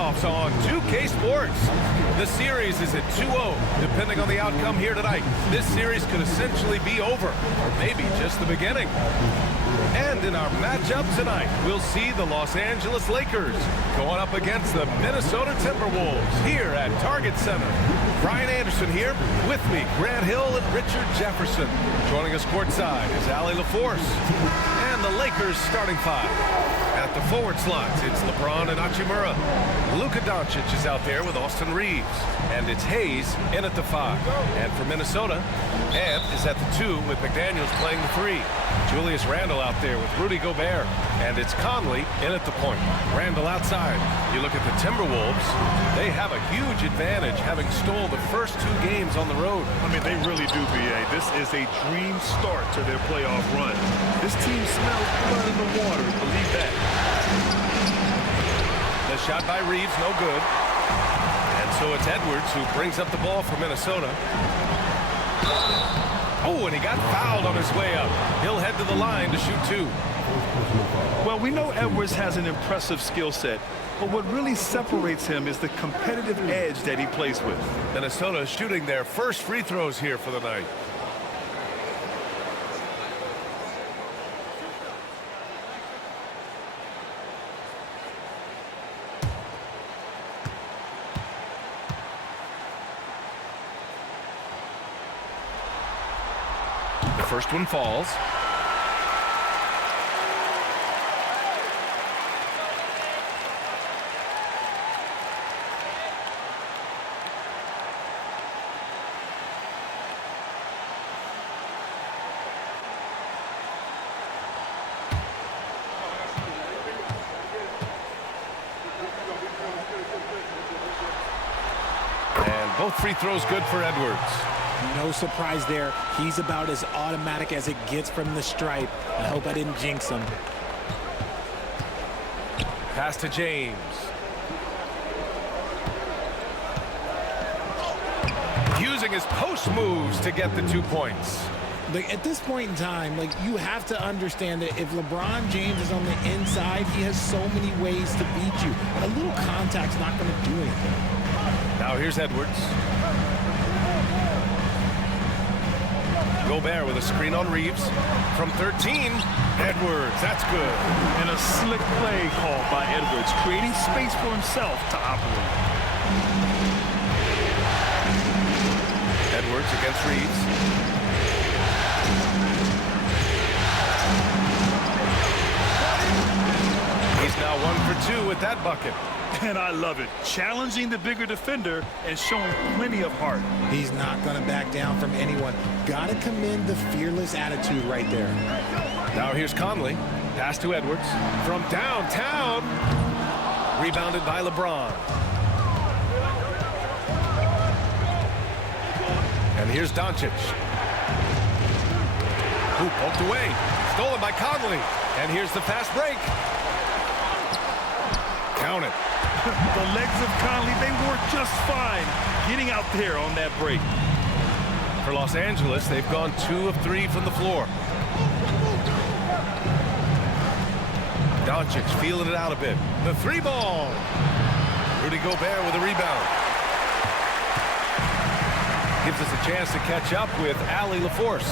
playoffs on 2K Sports. The series is at 2-0. Depending on the outcome here tonight, this series could essentially be over, or maybe just the beginning. And in our matchup tonight, we'll see the Los Angeles Lakers going up against the Minnesota Timberwolves here at Target Center. Brian Anderson here, with me, Grant Hill and Richard Jefferson. Joining us courtside is Allie LaForce. And the Lakers starting five. At the forward slots, it's LeBron and Hachimura. Luka Doncic is out there with Austin Reeves. And it's Hayes in at the 5. And for Minnesota, Ant is at the 2 with McDaniels playing the 3. Julius Randle out there with Rudy Gobert. And it's Conley in at the point. Randle outside. You look at the Timberwolves, they have a huge advantage having stole the first 2 games on the road. I mean, they really do, B.A. This is a dream start to their playoff run. This team smells blood in the water, believe that. The shot by Reeves, no good. And so it's Edwards who brings up the ball for Minnesota. Oh, and he got fouled on his way up. He'll head to the line to shoot 2. Well, we know Edwards has an impressive skill set, but what really separates him is the competitive edge that he plays with. Minnesota shooting their first free throws here for the night. The first one falls. And both free throws good for Edwards. No surprise there. He's about as automatic as it gets from the stripe. I hope I didn't jinx him. Pass to James. Using his post moves to get the 2 points. Like, at this point in time, like, you have to understand that if LeBron James is on the inside, he has so many ways to beat you. A little contact's not going to do anything. Now here's Edwards. Gobert with a screen on Reeves. From 13, Edwards, that's good. And a slick play called by Edwards, creating space for himself to operate. Edwards against Reeves. He's now 1 for 2 with that bucket. And I love it. Challenging the bigger defender and showing plenty of heart. He's not going to back down from anyone. Got to commend the fearless attitude right there. Now here's Conley. Pass to Edwards. From downtown. Rebounded by LeBron. And here's Doncic. Who poked away. Stolen by Conley. And here's the fast break. Count it. The legs of Conley, they work just fine getting out there on that break. For Los Angeles, they've gone 2 of 3 from the floor. Doncic feeling it out a bit. The 3 ball. Rudy Gobert with a rebound. Gives us a chance to catch up with Allie LaForce.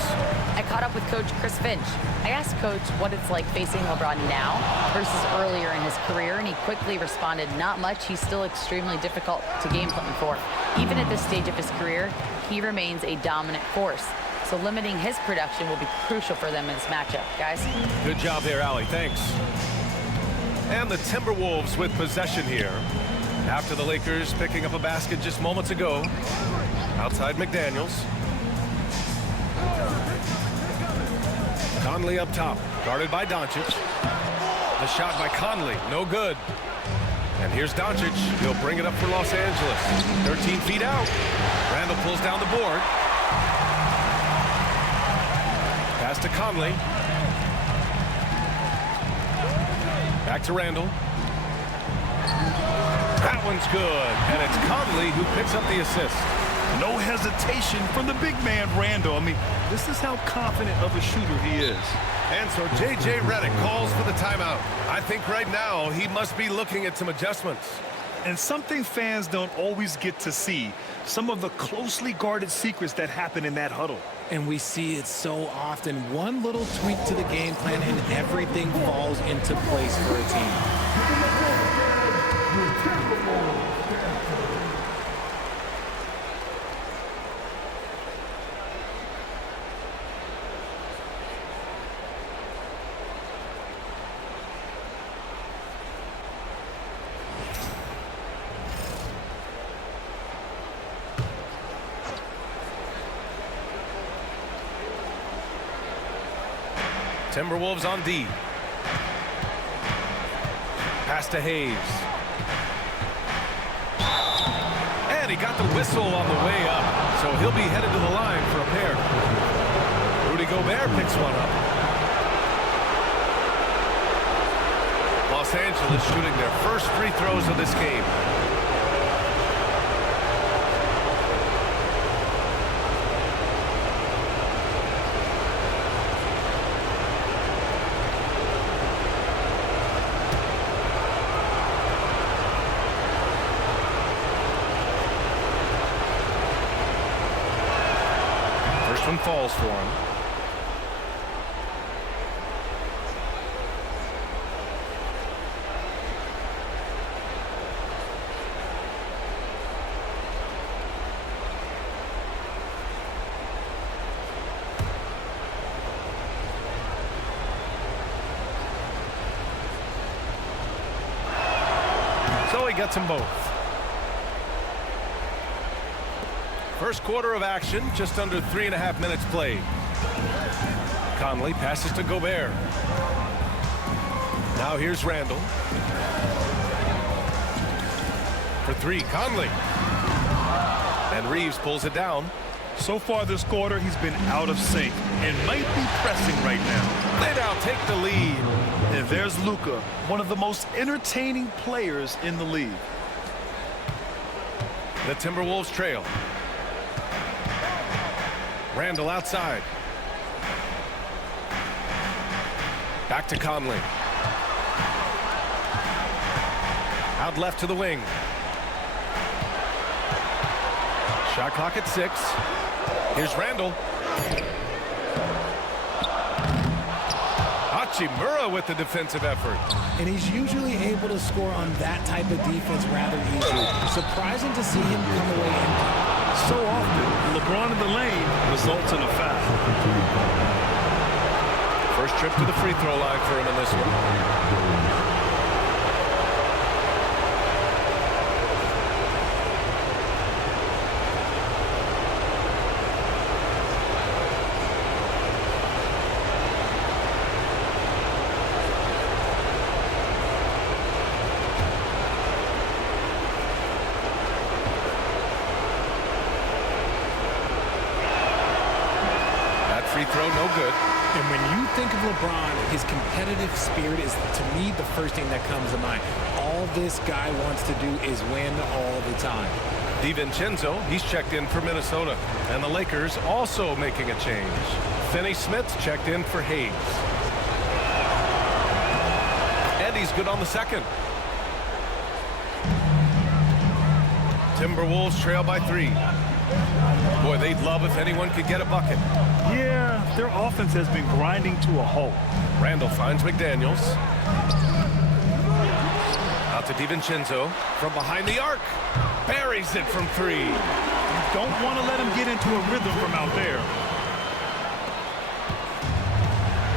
I caught up with Coach Chris Finch. I asked Coach what it's like facing LeBron now versus earlier in his career, and he quickly responded, not much. He's still extremely difficult to game plan for. Even at this stage of his career, he remains a dominant force. So limiting his production will be crucial for them in this matchup, guys. Good job there, Allie. Thanks. And the Timberwolves with possession here. After the Lakers picking up a basket just moments ago. Outside McDaniels. Conley up top, guarded by Doncic. The shot by Conley, no good. And here's Doncic. He'll bring it up for Los Angeles. 13 feet out. Randle pulls down the board. Pass to Conley. Back to Randle. That one's good. And it's Conley who picks up the assist. No hesitation from the big man, Randle. I mean, this is how confident of a shooter he is. And so J.J. Redick calls for the timeout. I think right now he must be looking at some adjustments. And something fans don't always get to see, some of the closely guarded secrets that happen in that huddle. And we see it so often. One little tweak to the game plan and everything falls into place for a team. Timberwolves on D. Pass to Hayes. And he got the whistle on the way up, so he'll be headed to the line for a pair. Rudy Gobert picks one up. Los Angeles shooting their first free throws of this game. One falls for him. So he gets them both. First quarter of action, just under 3.5 minutes played. Conley passes to Gobert. Now here's Randall. For three, Conley. And Reeves pulls it down. So far this quarter, he's been out of sync and might be pressing right now. They now take the lead. And there's Luka, one of the most entertaining players in the league. The Timberwolves trail. Randall outside. Back to Conley. Out left to the wing. Shot clock at 6. Here's Randall. Hachimura with the defensive effort. And he's usually able to score on that type of defense rather easily. Surprising to see him come away empty. So often, LeBron in the lane results in a foul. First trip to the free throw line for him in this one. Free throw, no good. And when you think of LeBron, his competitive spirit is, to me, the first thing that comes to mind. All this guy wants to do is win all the time. DiVincenzo, he's checked in for Minnesota. And the Lakers also making a change. Finney-Smith's checked in for Hayes. And he's good on the second. Timberwolves trail by 3. Boy, they'd love if anyone could get a bucket. Yeah, their offense has been grinding to a halt. Randall finds McDaniels. Out to DiVincenzo from behind the arc. Buries it from 3. You don't want to let him get into a rhythm from out there.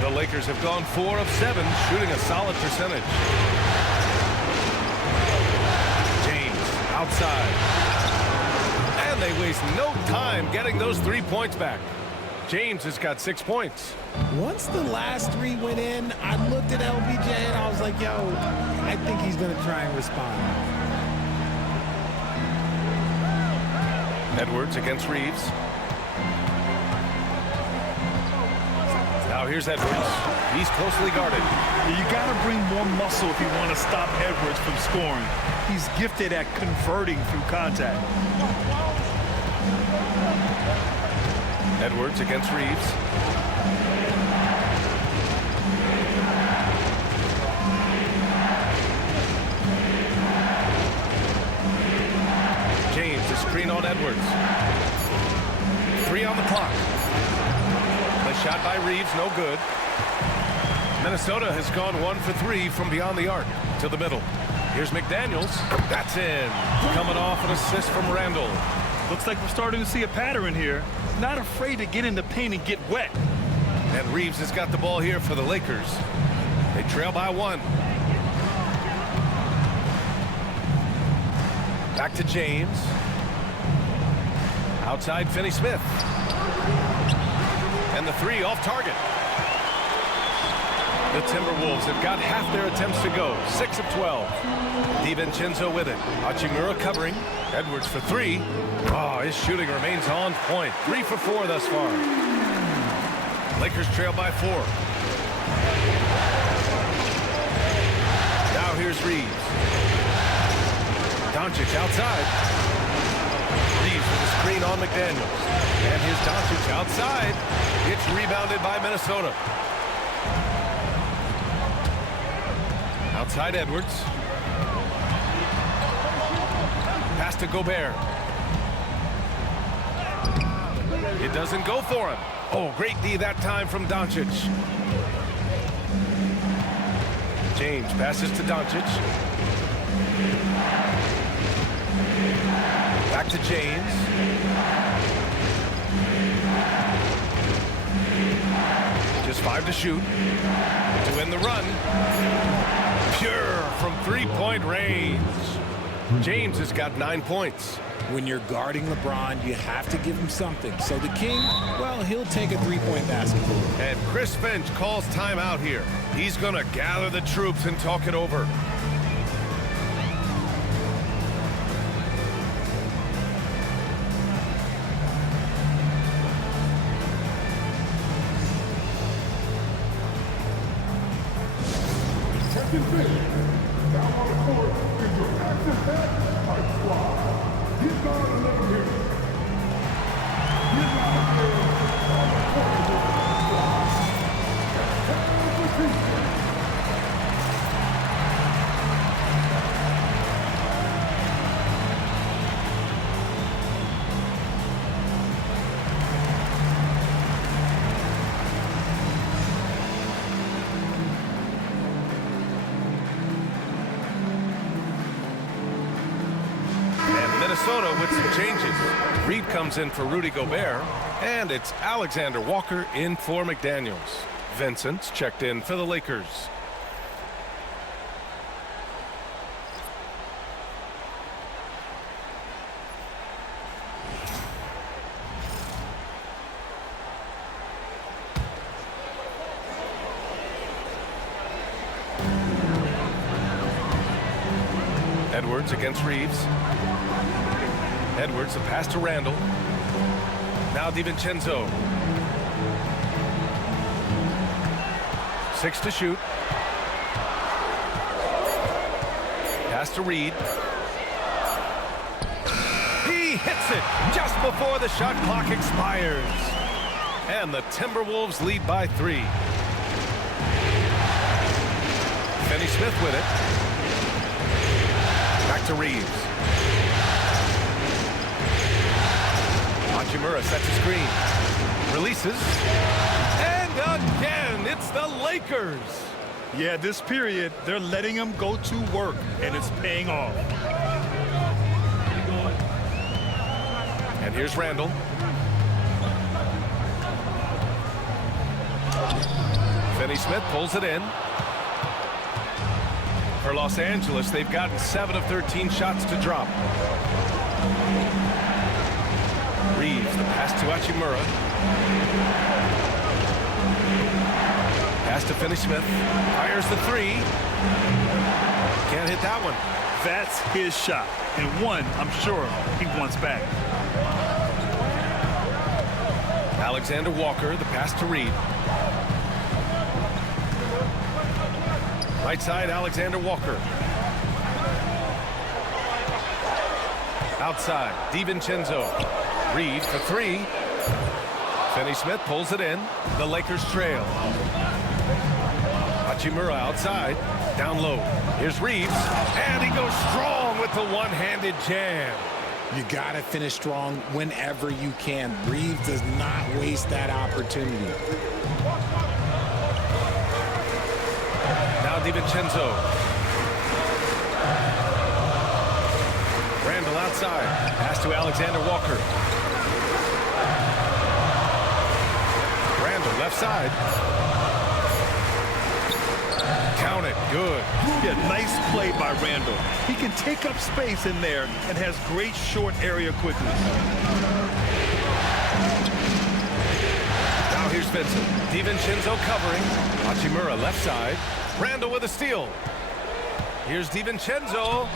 The Lakers have gone 4 of 7, shooting a solid percentage. James outside. And they waste no time getting those 3 points back. James has got 6 points. Once the last 3 went in, I looked at LBJ and I was like, yo, I think he's going to try and respond. Edwards against Reeves. Now here's Edwards. He's closely guarded. You got to bring more muscle if you want to stop Edwards from scoring. He's gifted at converting through contact. Edwards against Reeves. Edwards. 3 on the clock. The shot by Reeves, no good. Minnesota has gone 1 for 3 from beyond the arc to the middle. Here's McDaniels. That's in. Coming off an assist from Randall. Looks like we're starting to see a pattern here. Not afraid to get in the paint and get wet. And Reeves has got the ball here for the Lakers. They trail by 1. Back to James. Outside Finney-Smith. And the 3 off target. The Timberwolves have got half their attempts to go. 6 of 12. DiVincenzo with it. Hachimura covering. Edwards for 3. Oh, his shooting remains on point. 3 for 4 thus far. Lakers trail by 4. Now here's Reeves. Doncic outside. Reeves with a screen on McDaniels. And here's Doncic outside. It's rebounded by Minnesota. Outside Edwards. Pass to Gobert. It doesn't go for him. Oh, great D that time from Doncic. James passes to Doncic. Back to James. Just 5 to shoot. To win the run. Pure from 3-point range. James has got 9 points. When you're guarding LeBron, you have to give him something. So the King, well, he'll take a 3-point basket. And Chris Finch calls timeout here. He's going to gather the troops and talk it over. Second base, down on the court is your action-packed type squad. He's gonna deliver here. He's not afraid on the court of the squad. That's the team. Minnesota with some changes. Reed comes in for Rudy Gobert, and it's Alexander Walker in for McDaniels. Vincent's checked in for the Lakers. Edwards against Reeves. Edwards, the pass to Randall. Now DiVincenzo. 6 to shoot. Pass to Reed. He hits it just before the shot clock expires. And the Timberwolves lead by 3. Finney-Smith with it. Back to Reeves. Hachimura sets a screen. Releases. And again, it's the Lakers. Yeah, this period, they're letting him go to work, and it's paying off. And here's Randall. Finney-Smith pulls it in. For Los Angeles, they've gotten 7 of 13 shots to drop. Reeves, the pass to Hachimura. Pass to Finney-Smith. Fires the 3. Can't hit that one. That's his shot, and one I'm sure he wants back. Alexander Walker, the pass to Reed. Right side, Alexander Walker. Outside, DiVincenzo. Reed for 3. Finney-Smith pulls it in. The Lakers trail. Hachimura outside. Down low. Here's Reeves. And he goes strong with the one-handed jam. You got to finish strong whenever you can. Reeves does not waste that opportunity. Now DiVincenzo. Randall outside. Pass to Alexander Walker. Randall left side. Count it. Good. Yeah, nice play by Randall. He can take up space in there and has great short area quickness. Now here's Vincent. DiVincenzo covering. Hachimura left side. Randall with a steal. Here's DiVincenzo.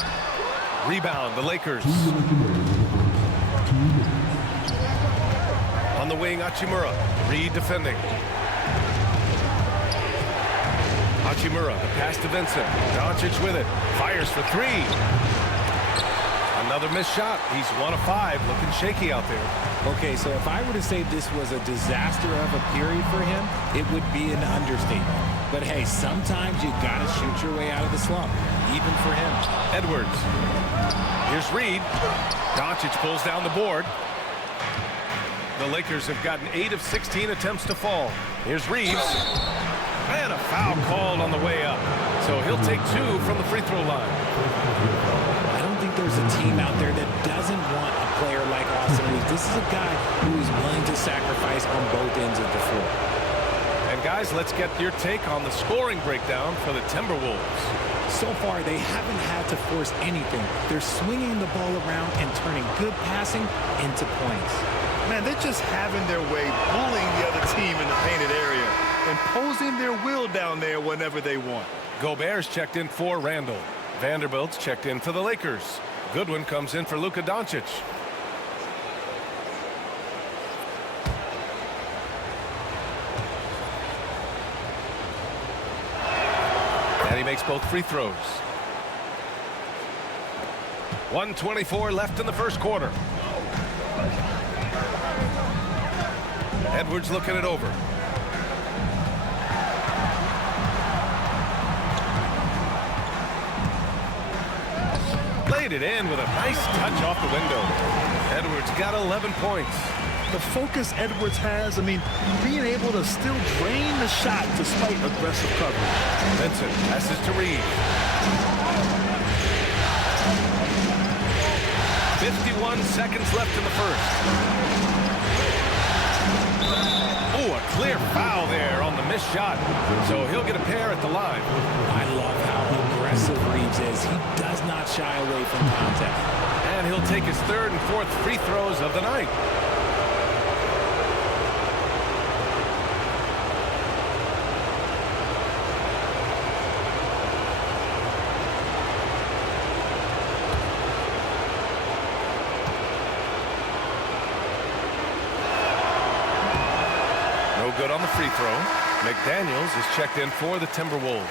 Rebound, the Lakers. On the wing, Hachimura. Reed defending. Hachimura, the pass to Vincent. Doncic with it. Fires for three. Another missed shot. He's 1 of 5. Looking shaky out there. Okay, so if I were to say this was a disaster of a period for him, it would be an understatement. But hey, sometimes you got to shoot your way out of the slump, even for him. Edwards. Here's Reed. Doncic pulls down the board. The Lakers have gotten 8 of 16 attempts to fall. Here's Reeves. And a foul called on the way up. So he'll take 2 from the free throw line. I don't think there's a team out there that doesn't want a player like Austin Reeves. This is a guy who is willing to sacrifice on both ends of the floor. And guys, let's get your take on the scoring breakdown for the Timberwolves. So far, they haven't had to force anything. They're swinging the ball around and turning good passing into points. Man, they're just having their way, bullying the other team in the painted area, imposing their will down there whenever they want. Gobert's checked in for Randall. Vanderbilt's checked in for the Lakers. Goodwin comes in for Luka Doncic. And he makes both free throws. 1:24 left in the first quarter. Edwards looking it over. Laid it in with a nice touch off the window. Edwards got 11 points. The focus Edwards has, I mean, being able to still drain the shot despite aggressive coverage. Vincent passes to Reed. 51 seconds left in the first. Oh, a clear foul there on the missed shot. So he'll get a pair at the line. I love how aggressive Reeves is. He does not shy away from contact. And he'll take his 3rd and 4th free throws of the night. No good on the free throw. McDaniels is checked in for the Timberwolves.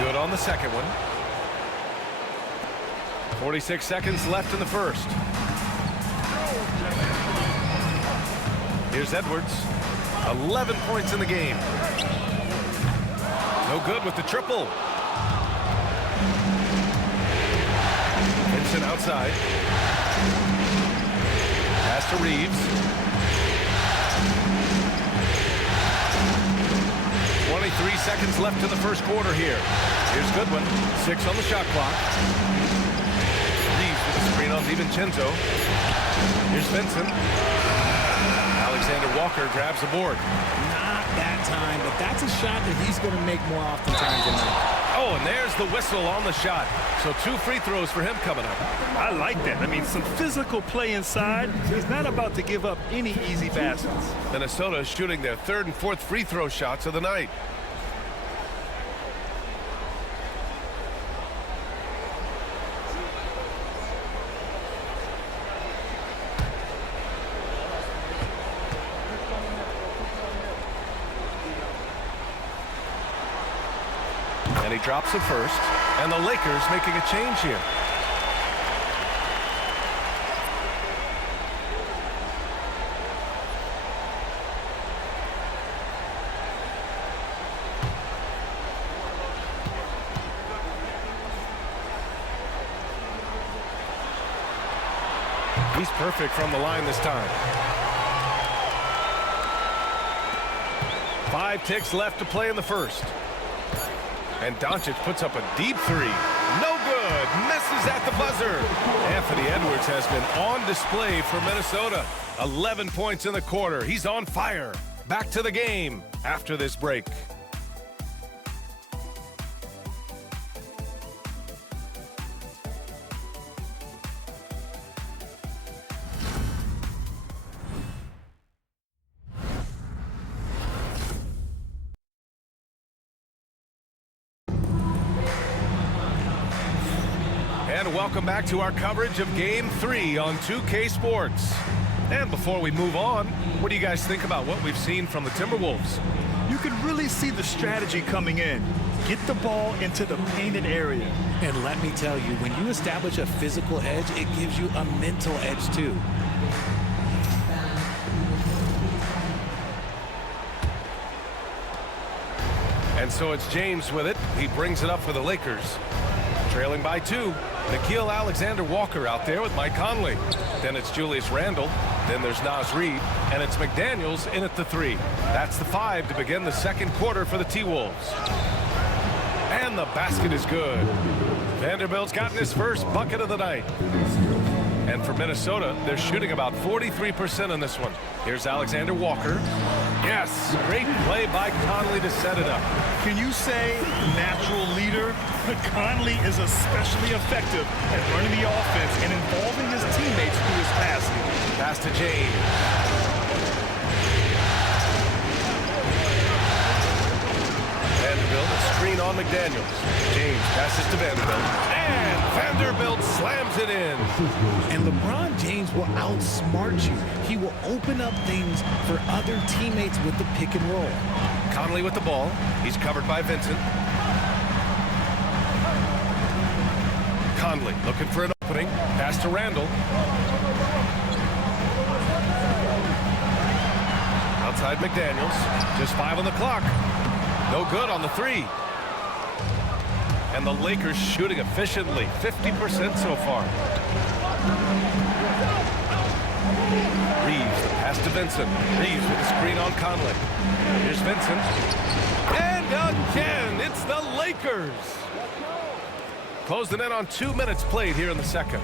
Good on the second one. 46 seconds left in the first. Here's Edwards. 11 points in the game. No good with the triple. Vincent outside. Pass to Reeves. 23 seconds left in the first quarter here. Here's Goodwin. 6 on the shot clock. Reeves with a screen on DiVincenzo. Here's Vincent. Alexander Walker grabs the board. Not that time, but that's a shot that he's going to make more oftentimes than not. Oh, and there's the whistle on the shot. So 2 free throws for him coming up. I like that. I mean, some physical play inside. He's not about to give up any easy baskets. Minnesota is shooting their 3rd and 4th free throw shots of the night. And he drops it first. And the Lakers making a change here. He's perfect from the line this time. 5 ticks left to play in the first. And Doncic puts up a deep three. No good. Misses at the buzzer. Anthony Edwards has been on display for Minnesota. 11 points in the quarter. He's on fire. Back to the game after this break. And welcome back to our coverage of Game 3 on 2K Sports. And before we move on, what do you guys think about what we've seen from the Timberwolves? You can really see the strategy coming in. Get the ball into the painted area. And let me tell you, when you establish a physical edge, it gives you a mental edge too. And so it's James with it. He brings it up for the Lakers. Trailing by 2. Nickeil Alexander-Walker out there with Mike Conley. Then it's Julius Randle. Then there's Naz Reid. And it's McDaniels in at the 3. That's the 5 to begin the second quarter for the T-Wolves. And the basket is good. Vanderbilt's gotten his first bucket of the night. And for Minnesota, they're shooting about 43% in this one. Here's Alexander Walker. Yes, great play by Conley to set it up. Can you say natural leader? Conley is especially effective at running the offense and involving his teammates through his passing. Pass to James. Vanderbilt, a screen on McDaniels. James passes to Vanderbilt. And Vanderbilt slams it in. And LeBron James will outsmart you. He will open up things for other teammates with the pick and roll. Conley with the ball. He's covered by Vincent. Conley looking for an opening. Pass to Randle. Outside McDaniels. Just 5 on the clock. No good on the 3. And the Lakers shooting efficiently. 50% so far. Reeves, the pass to Vincent. Reeves with the screen on Conley. Here's Vincent. And again, it's the Lakers. Closing in on 2 minutes played here in the second.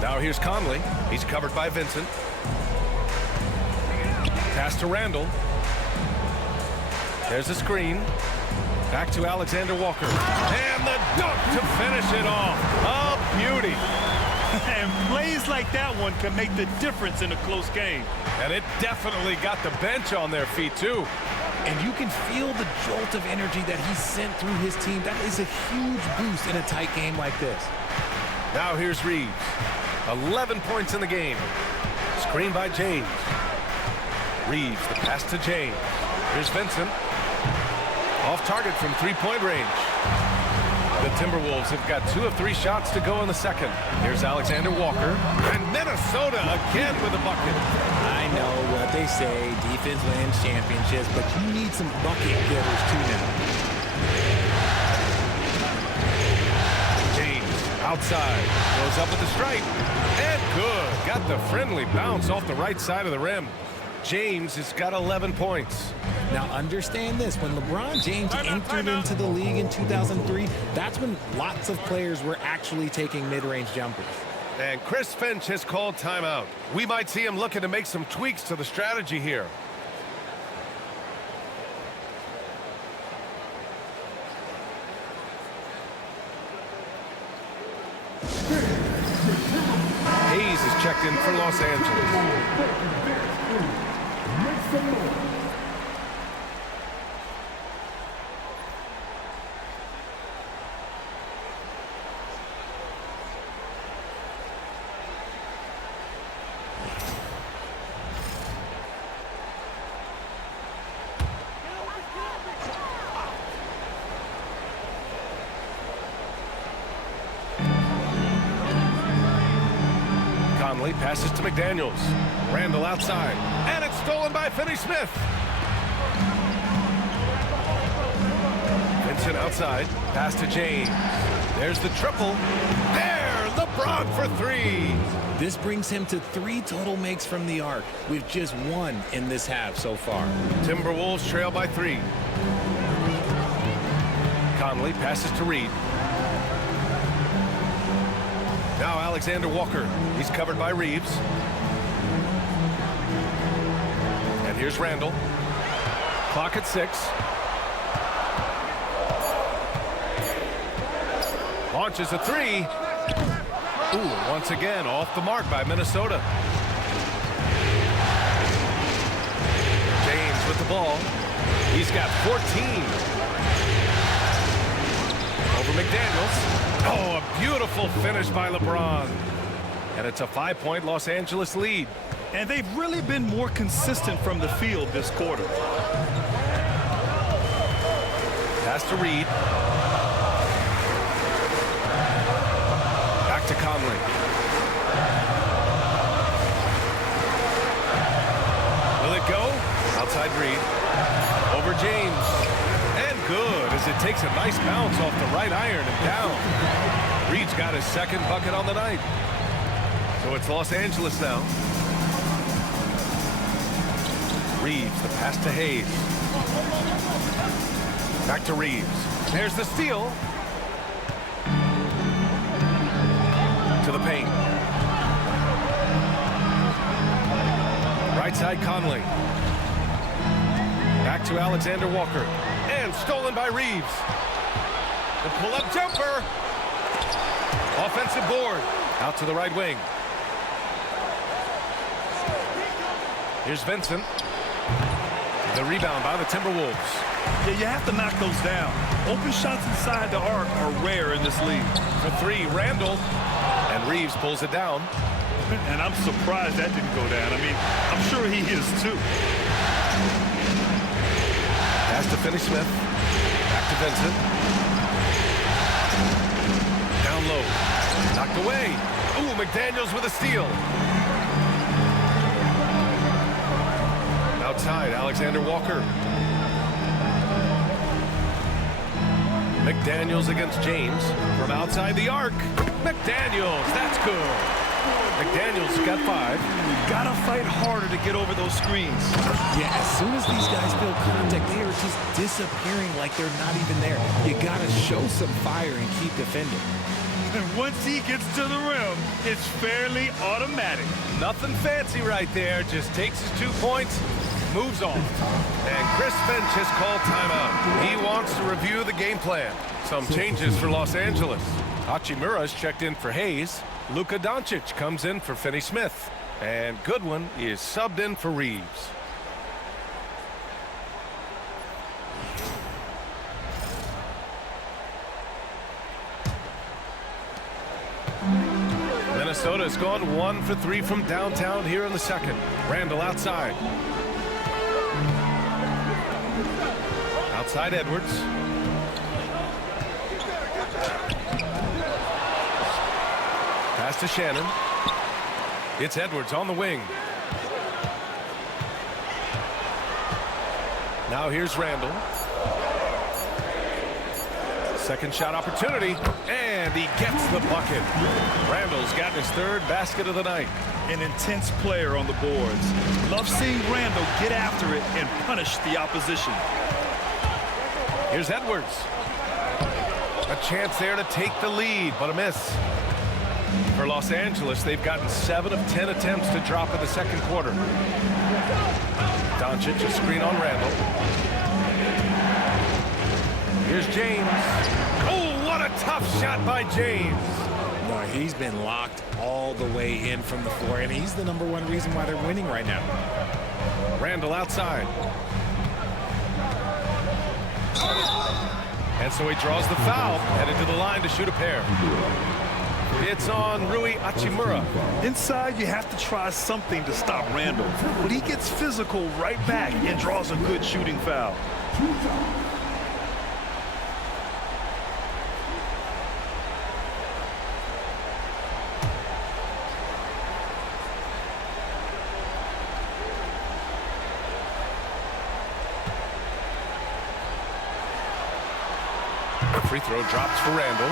Now here's Conley. He's covered by Vincent. Pass to Randle. There's a screen. Back to Alexander Walker. And the dunk to finish it off. A beauty. And plays like that one can make the difference in a close game. And it definitely got the bench on their feet, too. And you can feel the jolt of energy that he sent through his team. That is a huge boost in a tight game like this. Now here's Reeves. 11 points in the game. Screen by James. Reeves, the pass to James. Here's Vincent. Off target from 3-point range. The Timberwolves have got 2 of 3 shots to go in the second. Here's Alexander Walker. And Minnesota again with a bucket. I know what they say, defense wins championships, but you need some bucket getters too now. James outside. Goes up with the stripe. And good. Got the friendly bounce off the right side of the rim. James has got 11 points. Now understand this, when LeBron James entered into the league in 2003, that's when lots of players were actually taking mid-range jumpers. And Chris Finch has called timeout. We might see him looking to make some tweaks to the strategy here. Hayes is checked in for Los Angeles. Conley passes to McDaniels. Randall outside. And it's stolen by Finney-Smith. Vincent outside. Pass to James. There's the triple. There! LeBron for three. This brings him to 3 total makes from the arc, with just 1 in this half so far. Timberwolves trail by 3. Conley passes to Reed. Now Alexander Walker. He's covered by Reeves. And here's Randall. Clock at 6. Launches a 3. Ooh, once again off the mark by Minnesota. James with the ball. He's got 14. Over McDaniels. Oh, a beautiful finish by LeBron. And it's a 5-point Los Angeles lead. And they've really been more consistent from the field this quarter. Pass to Reed. Back to Conley. Will it go? Outside Reed. Over James. And good as it takes a nice bounce off the right iron and down. Reed's got his second bucket on the night. So it's Los Angeles now. Reeves, the pass to Hayes. Back to Reeves. There's the steal. To the paint. Right side Conley. Back to Alexander Walker. And stolen by Reeves. The pull-up jumper. Offensive board. Out to the right wing. Here's Vincent. The rebound by the Timberwolves. Yeah, you have to knock those down. Open shots inside the arc are rare in this league. For 3, Randall. And Reeves pulls it down. And I'm surprised that didn't go down. I mean, I'm sure he is too. Pass to Finney-Smith. Back to Vincent. Down low. Knocked away. Ooh, McDaniels with a steal. Outside, Alexander Walker. McDaniels against James from outside the arc. McDaniels, that's good. McDaniels got 5. Gotta fight harder to get over those screens. Yeah, as soon as these guys feel contact, they are just disappearing like they're not even there. You gotta show some fire and keep defending. And once he gets to the rim, it's fairly automatic. Nothing fancy right there. Just takes his 2 points, moves on. And Chris Finch has called timeout. He wants to review the game plan. Some changes for Los Angeles. Hachimura's checked in for Hayes. Luka Doncic comes in for Finney-Smith. And Goodwin is subbed in for Reeves. Minnesota's gone 1 for 3 from downtown here in the second. Randall outside. Outside Edwards. Pass to Shannon. It's Edwards on the wing. Now here's Randall. Second shot opportunity, and he gets the bucket. Randall's got his 3rd basket of the night. An intense player on the boards. Love seeing Randall get after it and punish the opposition. Here's Edwards. A chance there to take the lead, but a miss. For Los Angeles, they've gotten 7 of 10 attempts to drop in the second quarter. Doncic, a screen on Randall. Here's James. Oh, what a tough shot by James. No, he's been locked all the way in from the floor, and he's the #1 reason why they're winning right now. Randall outside. And so he draws the foul, headed to the line to shoot a pair. It's on Rui Hachimura. Inside, you have to try something to stop Randall. But he gets physical right back and draws a good shooting foul. Free throw drops for Randall.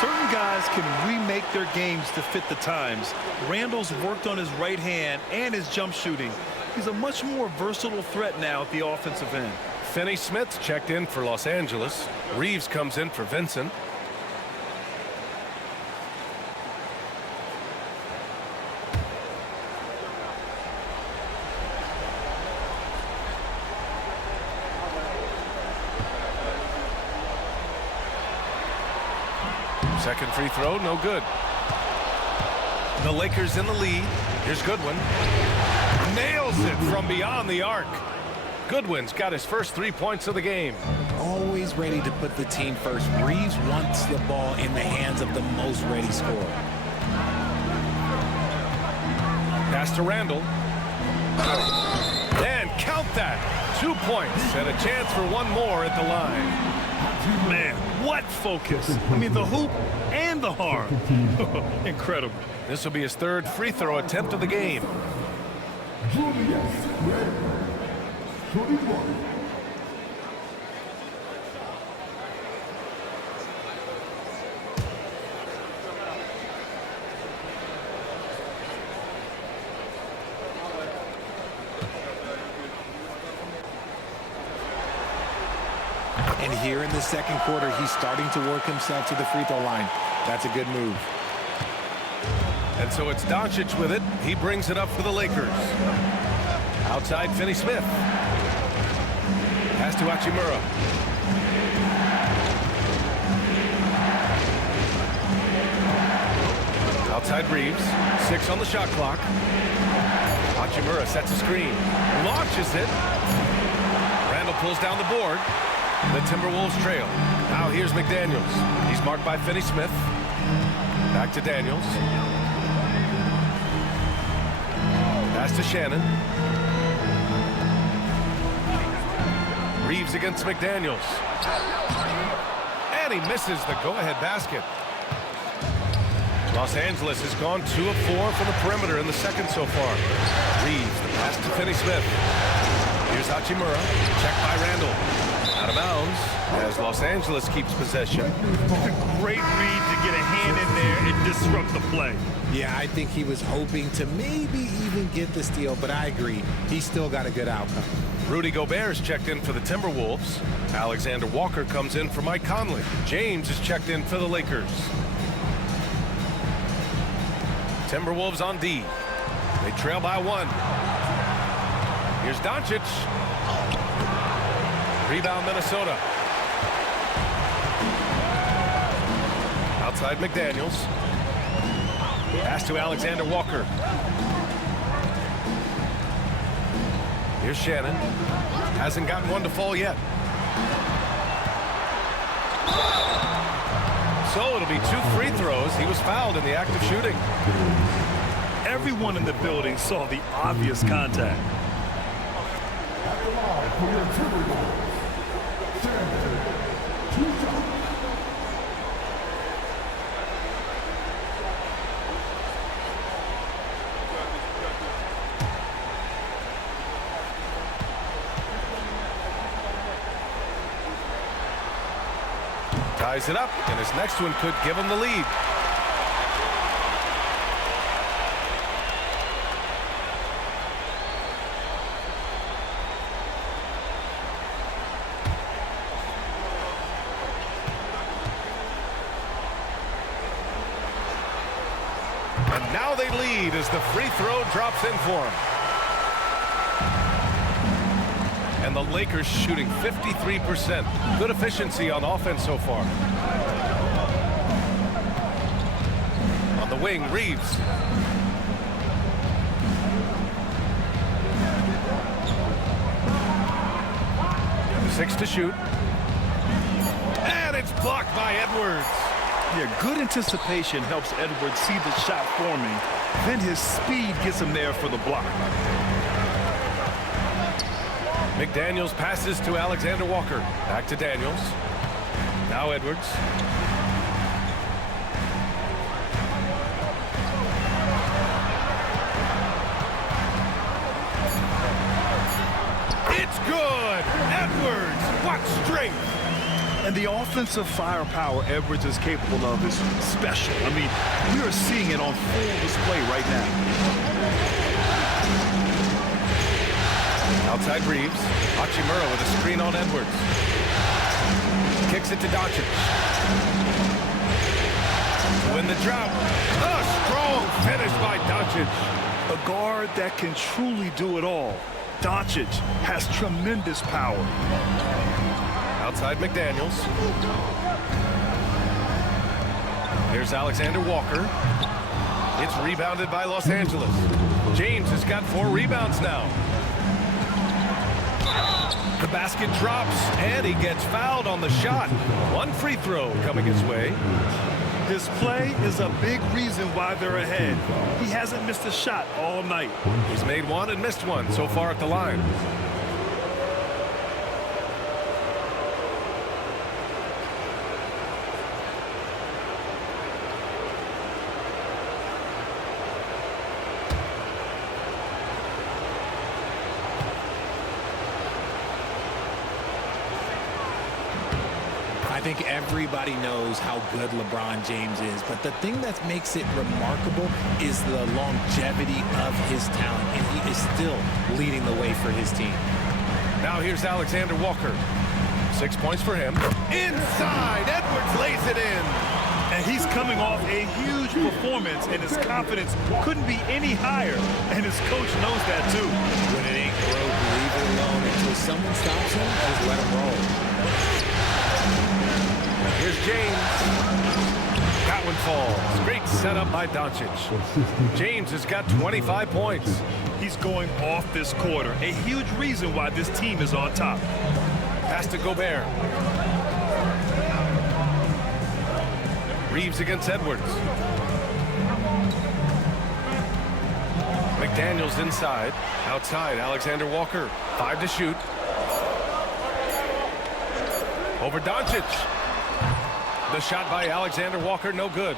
Certain guys can remake their games to fit the times. Randall's worked on his right hand and his jump shooting. He's a much more versatile threat now at the offensive end. Finney Smith checked in for Los Angeles. Reeves comes in for Vincent. Second free throw, no good. The Lakers in the lead. Here's Goodwin. Nails it from beyond the arc. Goodwin's got his first 3 points of the game. Always ready to put the team first. Reeves wants the ball in the hands of the most ready scorer. Pass to Randall. And count that. 2 points and a chance for one more at the line. Man, what focus. I mean, the hoop and the harm. Incredible. This will be his third free throw attempt of the game. Julius Randle, shooting one. And here in the second quarter, he's starting to work himself to the free throw line. That's a good move. And so it's Doncic with it. He brings it up for the Lakers. Outside, Finney Smith. Pass to Hachimura. Outside Reeves. 6 on the shot clock. Hachimura sets a screen. Launches it. Randall pulls down the board. The Timberwolves trail. Now here's McDaniels. He's marked by Finney Smith. Back to Daniels. Pass to Shannon. Reeves against McDaniels. And he misses the go-ahead basket. Los Angeles has gone 2 of 4 from the perimeter in the second so far. Reeves, the pass to Finney Smith. Here's Hachimura. Checked by Randall. Out of bounds as Los Angeles keeps possession. Great read to get a hand in there and disrupt the play. Yeah, I think he was hoping to maybe even get the steal, but I agree. He still got a good outcome. Rudy Gobert's checked in for the Timberwolves. Alexander Walker comes in for Mike Conley. James is checked in for the Lakers. Timberwolves on D. They trail by 1. Here's Doncic. Rebound Minnesota. Outside McDaniels. Pass to Alexander Walker. Here's Shannon. Hasn't gotten one to fall yet. So it'll be 2 free throws. He was fouled in the act of shooting. Everyone in the building saw the obvious contact. At the line for your Timberwolves, Shannon, 2 shots. Ties it up, and his next one could give him the lead. And now they lead as the free throw drops in for him. And the Lakers shooting 53%. Good efficiency on offense so far. On the wing, Reeves. Six to shoot. And it's blocked by Edwards. Yeah, good anticipation helps Edwards see the shot forming. Then his speed gets him there for the block. McDaniels passes to Alexander Walker. Back to Daniels. Now Edwards. It's good! Edwards! What strength! And the offensive firepower Edwards is capable of is special. I mean, we are seeing it on full display right now. Outside Reeves. Hachimura with a screen on Edwards. Kicks it to Doncic. To win the drought. A strong finish by Doncic. A guard that can truly do it all. Doncic has tremendous power. Outside McDaniels. Here's Alexander Walker. It's rebounded by Los Angeles. James has got 4 rebounds now. The basket drops, and he gets fouled on the shot. 1 free throw coming his way. His play is a big reason why they're ahead. He hasn't missed a shot all night. He's made 1 and missed 1 so far at the line. I think everybody knows how good LeBron James is, but the thing that makes it remarkable is the longevity of his talent, and he is still leading the way for his team. Now here's Alexander Walker. 6 points for him. Inside, Edwards lays it in. And he's coming off a huge performance, and his confidence couldn't be any higher, and his coach knows that too. When it ain't broke, leave it alone. Until someone stops him, just let him roll. Here's James. That one falls. Great setup by Doncic. James has got 25 points. He's going off this quarter, a huge reason why this team is on top. Pass to Gobert. Reeves against Edwards. McDaniels inside. Outside, Alexander Walker. 5 to shoot. Over Doncic. The shot by Alexander Walker, no good.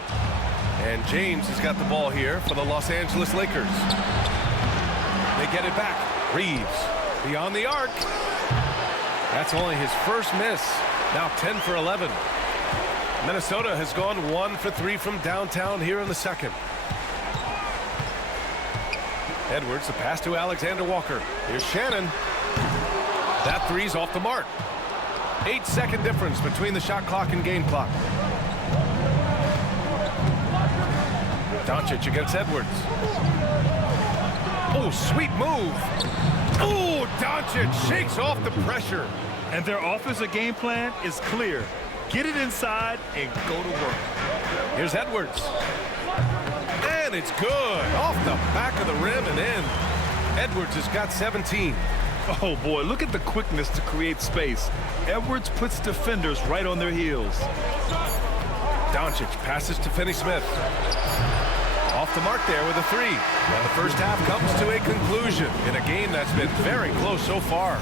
And James has got the ball here for the Los Angeles Lakers. They get it back. Reeves beyond the arc. That's only his first miss. Now 10 for 11. Minnesota has gone 1 for 3 from downtown here in the second. Edwards, the pass to Alexander Walker. Here's Shannon. That three's off the mark. 8-second difference between the shot clock and game clock. Doncic against Edwards. Oh, sweet move. Oh, Doncic shakes off the pressure. And their offensive game plan is clear. Get it inside and go to work. Here's Edwards. And it's good. Off the back of the rim and in. Edwards has got 17. Oh, boy, look at the quickness to create space. Edwards puts defenders right on their heels. Doncic passes to Finney-Smith. Off the mark there with a 3. And the first half comes to a conclusion in a game that's been very close so far.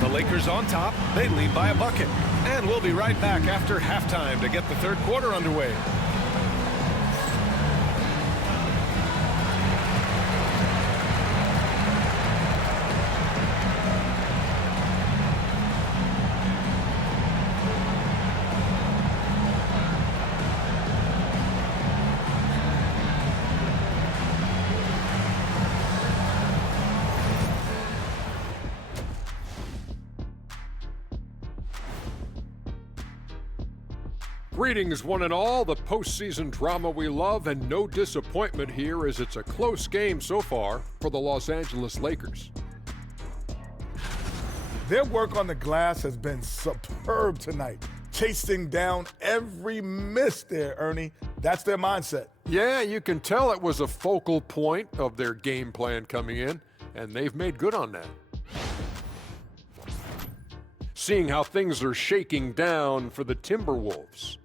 The Lakers on top. They lead by a bucket. And we'll be right back after halftime to get the third quarter underway. Greetings, one and all. The postseason drama we love, and no disappointment here as it's a close game so far for the Los Angeles Lakers. Their work on the glass has been superb tonight, chasing down every miss there, Ernie. That's their mindset. Yeah, you can tell it was a focal point of their game plan coming in, and they've made good on that. Seeing how things are shaking down for the Timberwolves.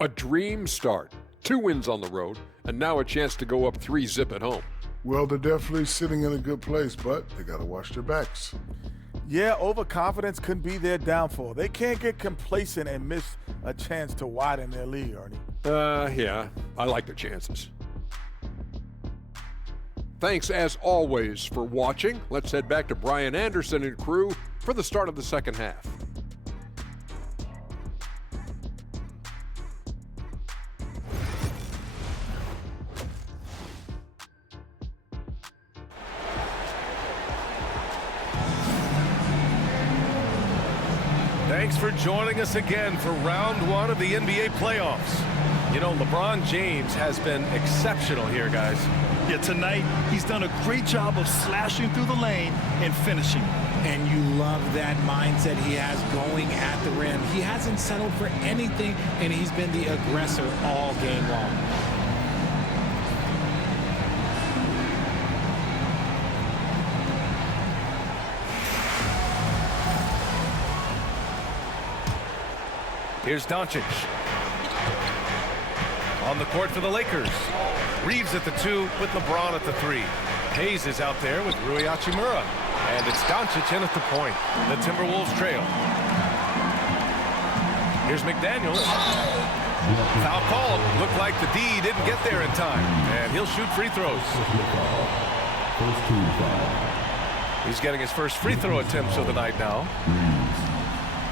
A dream start, 2 wins on the road, and now a chance to go up 3-zip at home. Well, they're definitely sitting in a good place, but they got to watch their backs. Yeah, overconfidence could be their downfall. They can't get complacent and miss a chance to widen their lead, Ernie. Yeah, I like the chances. Thanks, as always, for watching. Let's head back to Brian Anderson and crew for the start of the second half. Thanks for joining us again for round one of the NBA playoffs. You know, LeBron James has been exceptional here, guys. Yeah, tonight he's done a great job of slashing through the lane and finishing. And you love that mindset he has going at the rim. He hasn't settled for anything, and he's been the aggressor all game long. Here's Doncic. On the court for the Lakers. Reeves at the 2 with LeBron at the 3. Hayes is out there with Rui Hachimura. And it's Doncic in at the point. The Timberwolves trail. Here's McDaniels. Foul called. Looked like the D didn't get there in time. And he'll shoot free throws. He's getting his first free throw attempts of the night now.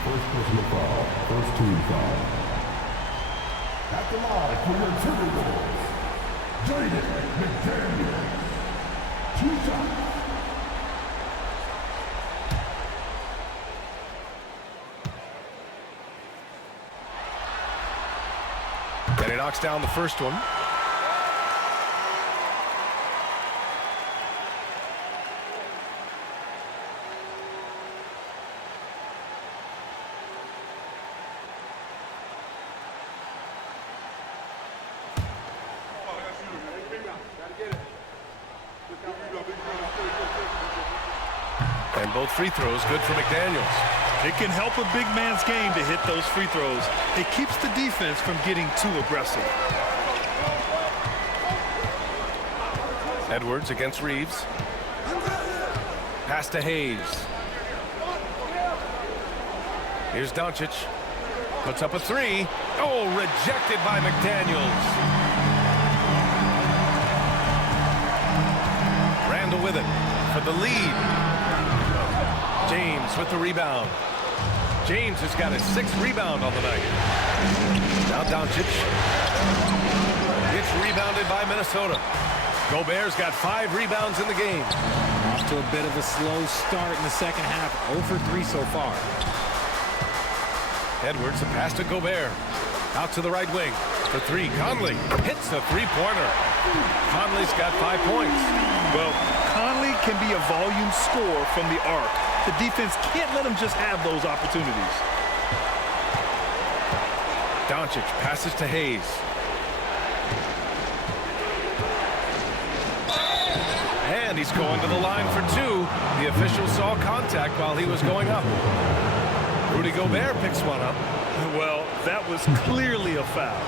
First personal foul. First team foul. At the line for your Timberwolves, Jaden McDaniels. 2 shots. And he knocks down the first one. And both free throws good for McDaniels. It can help a big man's game to hit those free throws. It keeps the defense from getting too aggressive. Edwards against Reeves. Pass to Hayes. Here's Doncic. Puts up a 3. Oh, rejected by McDaniels. Randall with it for the lead. James with the rebound. James has got his 6th rebound on the night. Now Doncic. Gets rebounded by Minnesota. Gobert's got 5 rebounds in the game. Off to a bit of a slow start in the second half. 0 for 3 so far. Edwards, a pass to Gobert. Out to the right wing. For 3, Conley hits a 3-pointer. Conley's got 5 points. Well, Conley can be a volume scorer from the arc. The defense can't let him just have those opportunities. Doncic passes to Hayes. And he's going to the line for 2. The official saw contact while he was going up. Rudy Gobert picks one up. Well, that was clearly a foul.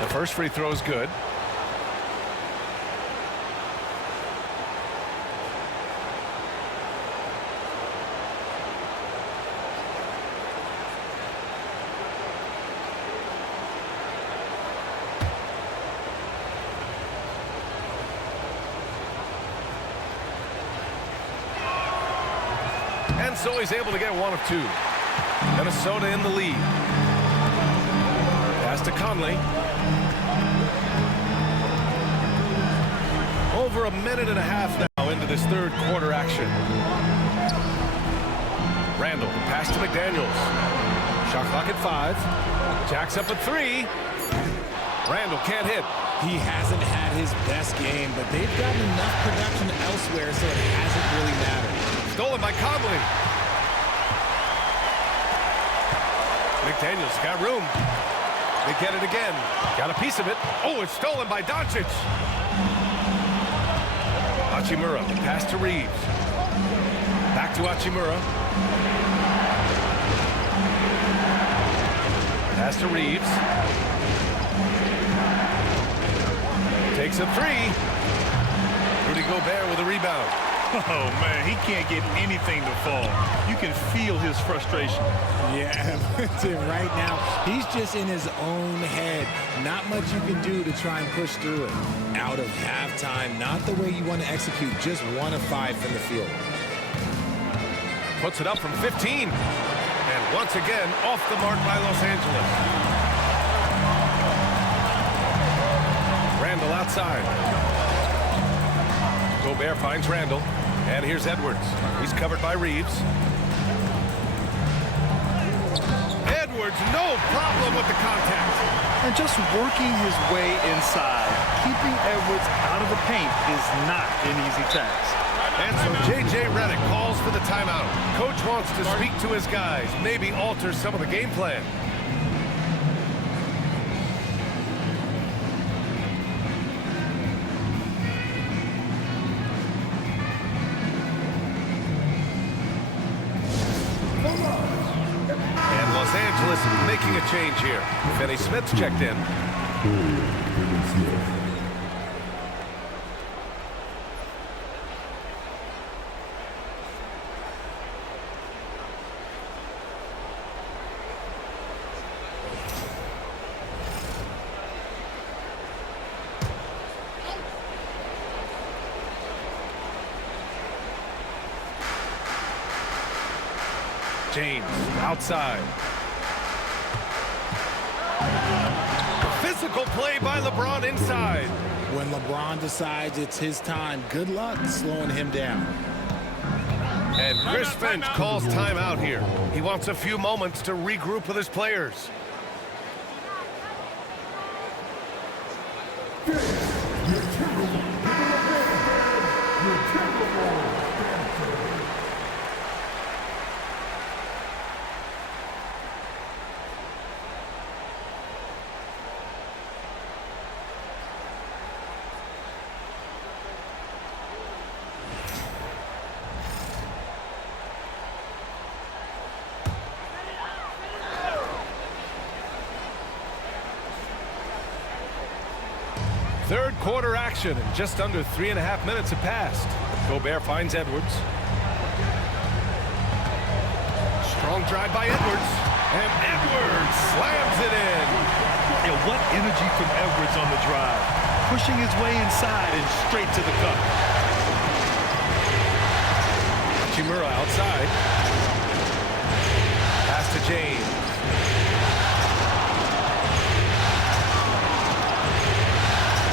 The first free throw is good. And so he's able to get 1 of 2. Minnesota in the lead. Pass to Conley. Over a minute and a half now into this 3rd quarter action. Randall, pass to McDaniels. Shot clock at 5. Jacks up a 3. Randall can't hit. He hasn't had his best game, but they've gotten enough production elsewhere, so it hasn't really mattered. Stolen by Conley. McDaniels got room. They get it again. Got a piece of it. Oh, it's stolen by Doncic. Hachimura, pass to Reeves. Back to Hachimura. Pass to Reeves. Takes a 3. Rudy Gobert with a rebound. Oh, man, he can't get anything to fall. You can feel his frustration. Yeah, right now, he's just in his own head. Not much you can do to try and push through it. Out of halftime, not the way you want to execute, just 1 of 5 from the field. Puts it up from 15. And once again, off the mark by Los Angeles. Randall outside. Gobert finds Randall. And here's Edwards. He's covered by Reeves. Edwards, no problem with the contact. And just working his way inside. Keeping Edwards out of the paint is not an easy task. And so J.J. Redick calls for the timeout. Coach wants to speak to his guys, maybe alter some of the game plan. And Los Angeles making a change here. Finney Smith's checked in. James outside. Physical play by LeBron inside. When LeBron decides it's his time, good luck slowing him down. And Chris Finch calls timeout here. He wants a few moments to regroup with his players. Third quarter action, and just under 3.5 minutes have passed. Gobert finds Edwards. Strong drive by Edwards. And Edwards slams it in. Yeah, what energy from Edwards on the drive. Pushing his way inside and straight to the cup. Chimura outside. Pass to James.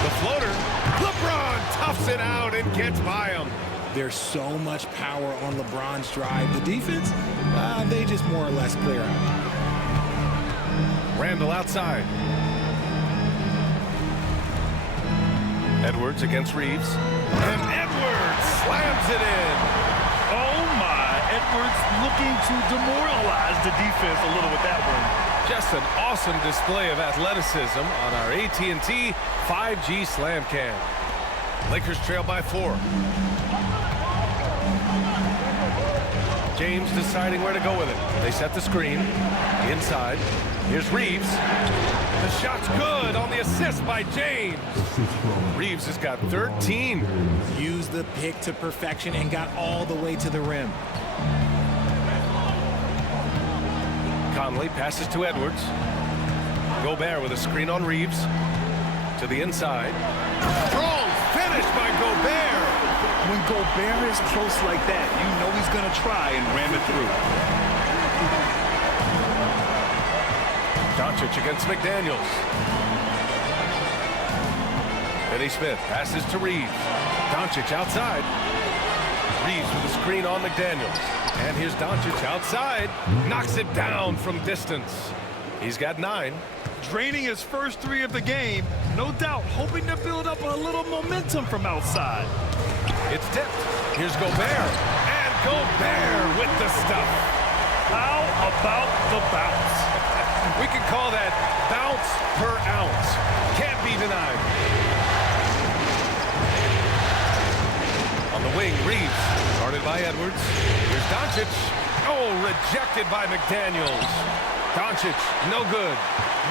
The floater. LeBron toughs it out and gets by him. There's so much power on LeBron's drive. The defense, they just more or less clear out. Randall outside. Edwards against Reeves. And Edwards slams it in. Oh, my. Edwards looking to demoralize the defense a little with that one. Just an awesome display of athleticism on our AT&T 5G Slam Cam. Lakers trail by 4. James deciding where to go with it. They set the screen. Inside. Here's Reeves. The shot's good on the assist by James. Reeves has got 13. Used the pick to perfection and got all the way to the rim. Conley passes to Edwards. Gobert with a screen on Reeves. To the inside. Strong finish by Gobert. When Gobert is close like that, you know he's going to try and ram it through. Doncic against McDaniels. Finney Smith passes to Reeves. Doncic outside. Reeves with a screen on McDaniels. And here's Doncic outside. Knocks it down from distance. He's got 9. Draining his first 3 of the game. No doubt hoping to build up a little momentum from outside. It's tipped. Here's Gobert. And Gobert with the stuff. How about the bounce? We can call that bounce per ounce. Can't be denied. On the wing, Reeves. Guarded by Edwards. Here's Doncic. Oh, rejected by McDaniels. Doncic, no good.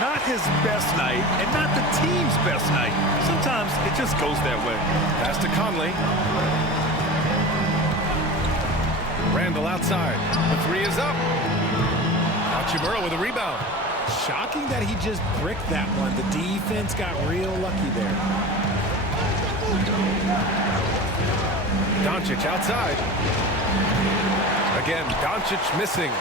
Not his best night, and not the team's best night. Sometimes it just goes that way. Pass to Conley. Randall outside. The three is up. Hachimura with a rebound. Shocking that he just bricked that one. The defense got real lucky there. Doncic outside. Again, Doncic missing.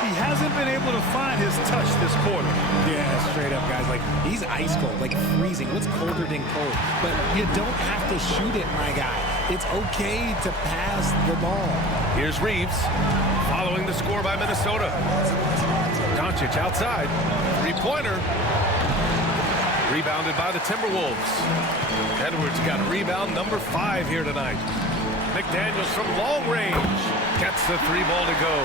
He hasn't been able to find his touch this quarter. Yeah, straight up, guys. Like, he's ice cold, like freezing. What's colder than cold? But you don't have to shoot it, my guy. It's okay to pass the ball. Here's Reeves, following the score by Minnesota. Doncic outside. Three-pointer. Rebounded by the Timberwolves. Edwards got rebound number 5 here tonight. McDaniels from long range gets the 3-ball to go.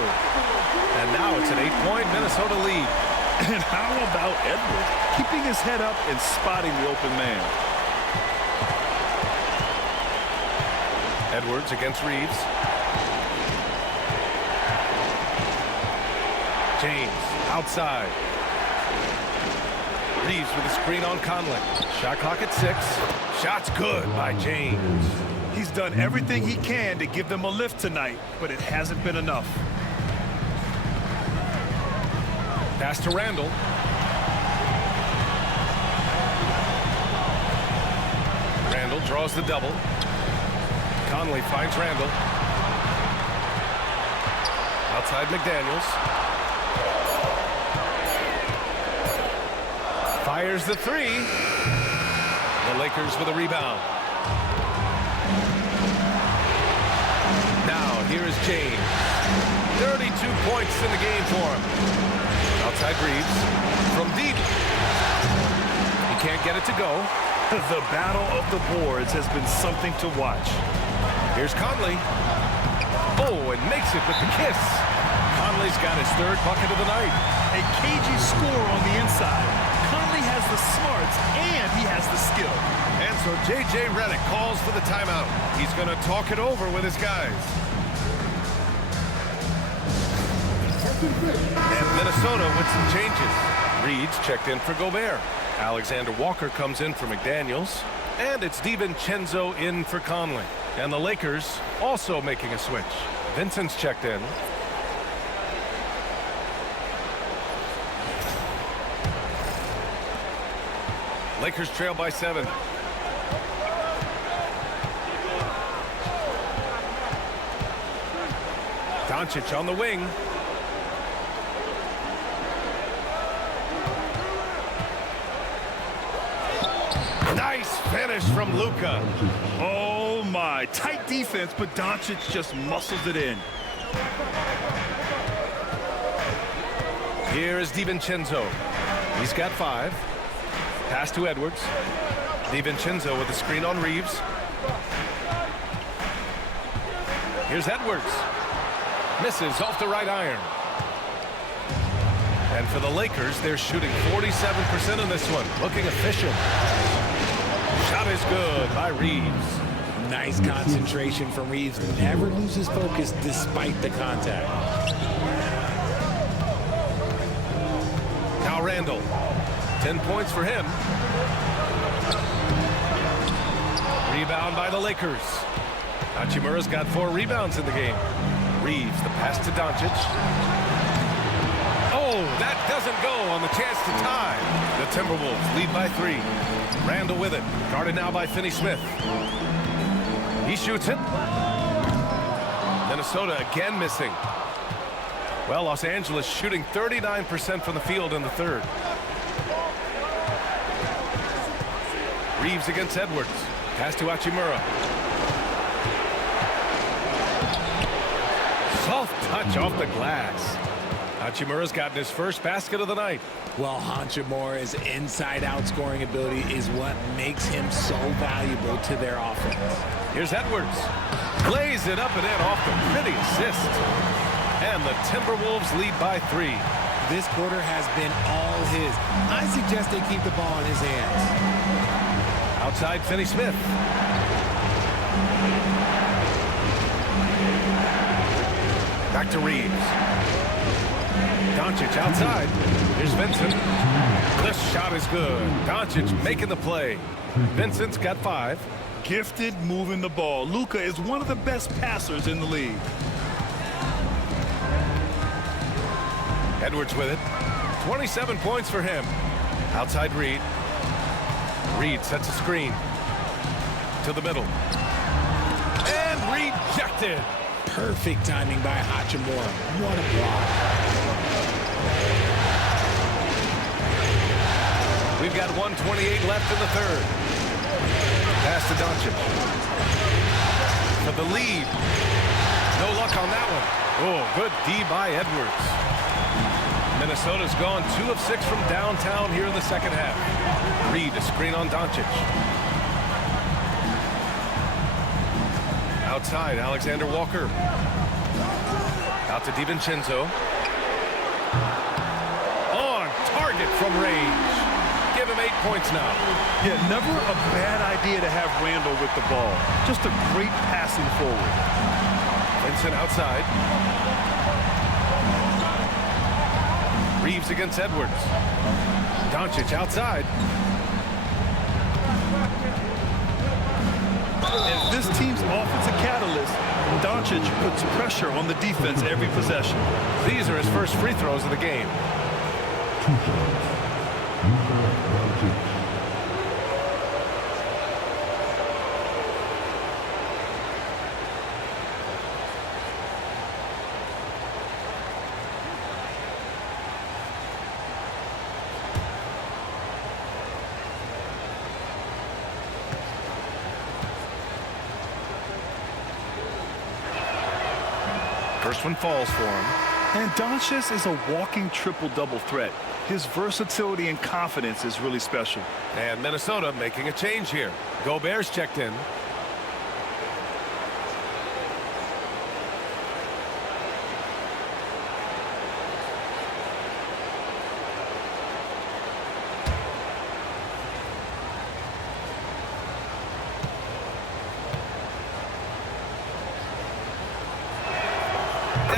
And now it's an 8-point Minnesota lead. And how about Edwards keeping his head up and spotting the open man? Edwards against Reeves. James outside. Reeves with a screen on Conley. Shot clock at 6. Shot's good by James. He's done everything he can to give them a lift tonight, but it hasn't been enough. Pass to Randall. Randall draws the double. Conley finds Randall. Outside McDaniels. Fires the 3. The Lakers with a rebound. Now here is James. 32 points in the game for him. Outside Reeves. From deep. He can't get it to go. The battle of the boards has been something to watch. Here's Conley. Oh, and makes it with the kiss. Conley's got his 3rd bucket of the night. A cagey score on the inside. Conley has the smarts and he has the skill. And so J.J. Redick calls for the timeout. He's going to talk it over with his guys. And Minnesota with some changes. Reed's checked in for Gobert. Alexander Walker comes in for McDaniels. And it's DiVincenzo in for Conley. And the Lakers also making a switch. Vincent's checked in. Lakers trail by 7. Doncic on the wing. Nice finish from Luka. Oh my, tight defense, but Doncic just muscles it in. Here is DiVincenzo. He's got 5. Pass to Edwards. DiVincenzo with the screen on Reeves. Here's Edwards. Misses off the right iron. And for the Lakers, they're shooting 47% in this one. Looking efficient. Shot is good by Reeves. Nice concentration from Reeves. Never loses focus despite the contact. Now Randall. 10 points for him. Rebound by the Lakers. Hachimura's got 4 rebounds in the game. Reeves, the pass to Doncic. Oh, that doesn't go on the chance to tie. The Timberwolves lead by 3. Randall with it. Guarded now by Finney-Smith. He shoots it. Minnesota again missing. Well, Los Angeles shooting 39% from the field in the 3rd. Reeves against Edwards. Pass to Hachimura. Soft touch off the glass. Hachimura's gotten his first basket of the night. Well, Hachimura's inside-out scoring ability is what makes him so valuable to their offense. Here's Edwards. Lays it up and in off the pretty assist. And the Timberwolves lead by 3. This quarter has been all his. I suggest they keep the ball in his hands. Outside Finney-Smith. Back to Reeves. Doncic outside. Here's Vincent. This shot is good. Doncic making the play. Vincent's got 5. Gifted moving the ball. Luka is one of the best passers in the league. Edwards with it. 27 points for him. Outside Reed. Reed sets a screen. To the middle. And rejected. Perfect timing by Hachimura. What a block. We've got 1:28 left in the third. Pass to Doncic. For the lead. No luck on that one. Oh, good D by Edwards. Minnesota's gone 2 of 6 from downtown here in the second half. Reed, a screen on Doncic. Outside, Alexander Walker. Out to DiVincenzo. On target from range. Give him 8 points now. Yeah, never a bad idea to have Randall with the ball. Just a great passing forward. Vincent outside. Reeves against Edwards. Doncic outside. As this team's offensive catalyst, Doncic puts pressure on the defense every possession. These are his first free throws of the game. 2 shots. Luka Doncic. First one falls for him. And Doncic is a walking triple-double threat. His versatility and confidence is really special. And Minnesota making a change here. Gobert's checked in.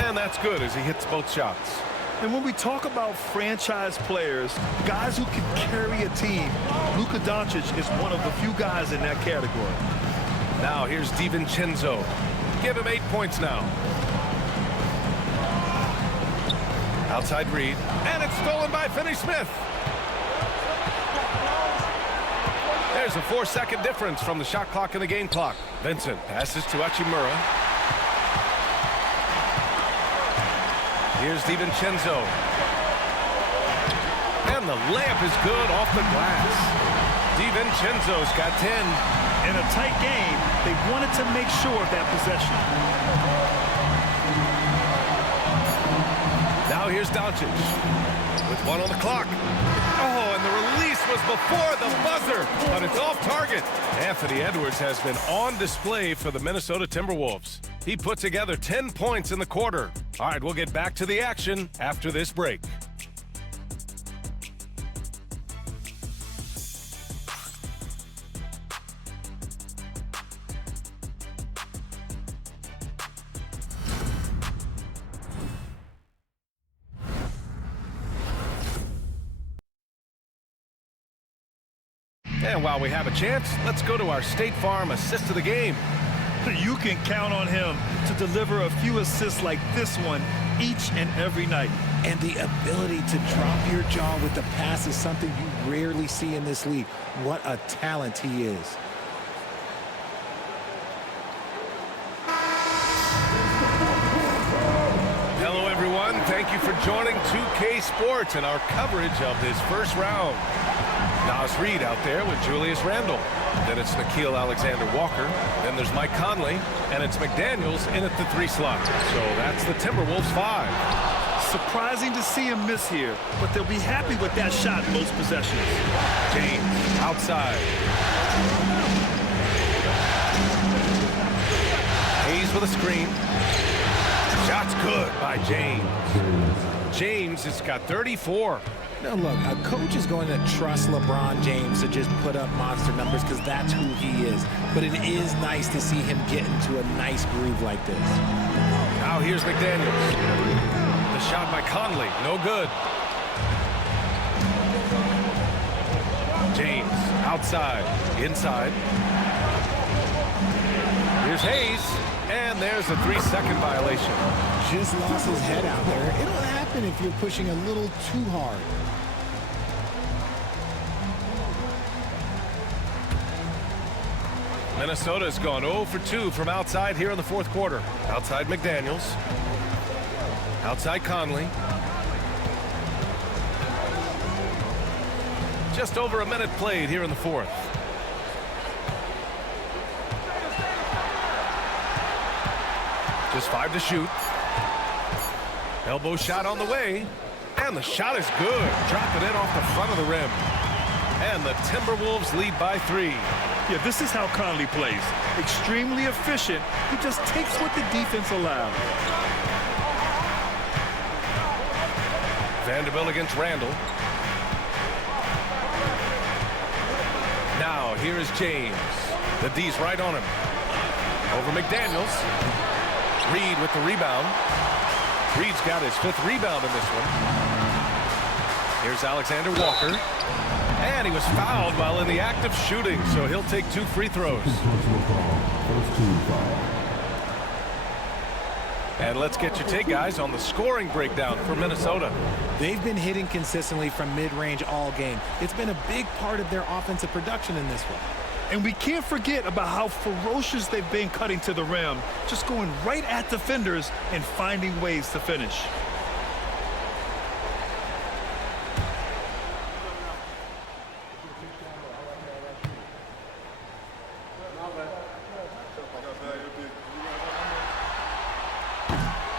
And that's good as he hits both shots. And when we talk about franchise players, guys who can carry a team, Luka Doncic is one of the few guys in that category. Now here's DiVincenzo. Give him 8 points now. Outside Reed. And it's stolen by Finney-Smith. There's a 4-second difference from the shot clock and the game clock. Vincent passes to Hachimura. Here's DiVincenzo. And the layup is good off the glass. DiVincenzo's got 10. In a tight game, they wanted to make sure of that possession. Now here's Doncic with 1 on the clock. Oh, and the release was before the buzzer, but it's off target. Anthony Edwards has been on display for the Minnesota Timberwolves. He put together 10 points in the quarter. All right, we'll get back to the action after this break. And while we have a chance, let's go to our State Farm assist of the game. You can count on him to deliver a few assists like this one each and every night. And the ability to drop your jaw with the pass is something you rarely see in this league. What a talent he is. Hello, everyone. Thank you for joining 2K Sports and our coverage of this first round. Nas Reed out there with Julius Randle. Then it's Nickeil Alexander-Walker. Then there's Mike Conley. And it's McDaniels in at the 3 slot. So that's the Timberwolves 5. Surprising to see him miss here, but they'll be happy with that shot most possessions. James outside. Hayes with a screen. Shot's good by James. James has got 34. Now look, a coach is going to trust LeBron James to just put up monster numbers because that's who he is. But it is nice to see him get into a nice groove like this. Now here's McDaniels. The shot by Conley, no good. James outside, inside. Here's Here's Hayes, and there's a 3-second violation. Just lost his head out there. It'll happen if you're pushing a little too hard. Minnesota's gone 0 for 2 from outside here in the fourth quarter. Outside McDaniels. Outside Conley. Just over a minute played here in the fourth. Just 5 to shoot. Elbow shot on the way. And the shot is good. Dropping it off the front of the rim. And the Timberwolves lead by 3. Yeah, this is how Conley plays. Extremely efficient. He just takes what the defense allows. Vanderbilt against Randall. Now, here is James. The D's right on him. Over McDaniels. Reed with the rebound. Reed's got his 5th rebound in this one. Here's Alexander Walker. And he was fouled while in the act of shooting, so he'll take 2 free throws. And let's get your take, guys, on the scoring breakdown for Minnesota. They've been hitting consistently from mid-range all game. It's been a big part of their offensive production in this one. And we can't forget about how ferocious they've been cutting to the rim, just going right at defenders and finding ways to finish.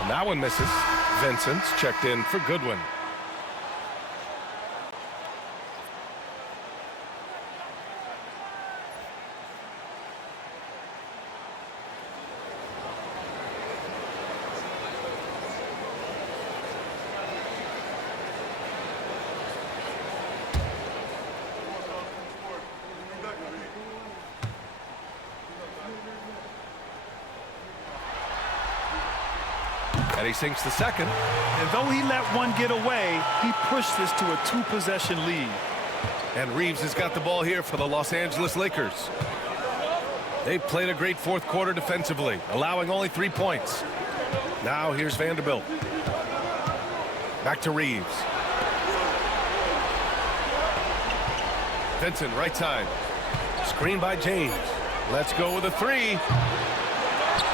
And that one misses. Vincent's checked in for Goodwin. And he sinks the second. And though he let one get away, he pushed this to a 2-possession lead. And Reeves has got the ball here for the Los Angeles Lakers. They've played a great fourth quarter defensively, allowing only 3 points. Now here's Vanderbilt. Back to Reeves. Vincent, right side. Screen by James. Let's go with a 3.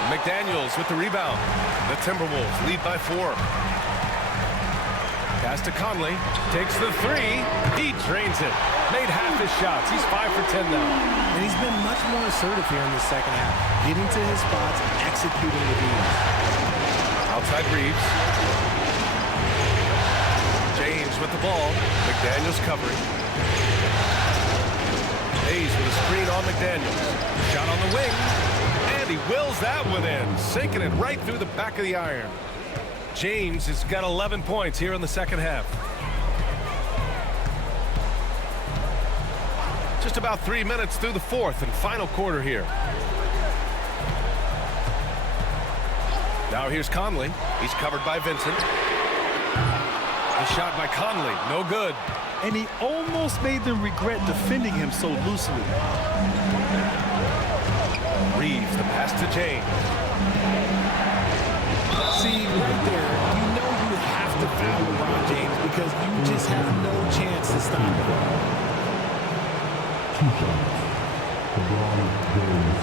McDaniels with the rebound. The Timberwolves lead by 4. Pass to Conley. Takes the 3. He drains it. Made half his shots. He's 5 for 10 now. And he's been much more assertive here in the second half, getting to his spots and executing with ease. Outside Reeves. James with the ball. McDaniels covering. Hayes with a screen on McDaniels. Shot on the wing. And he wills that one in, sinking it right through the back of the iron. James has got 11 points here in the second half. Just about 3 minutes through the fourth and final quarter here. Now here's Conley. He's covered by Vincent. The shot by Conley, no good. And he almost made them regret defending him so loosely. Reeves, the pass to James. See, right there, you know you have to foul LeBron James because you just have no chance to stop him. 2 shots. LeBron James.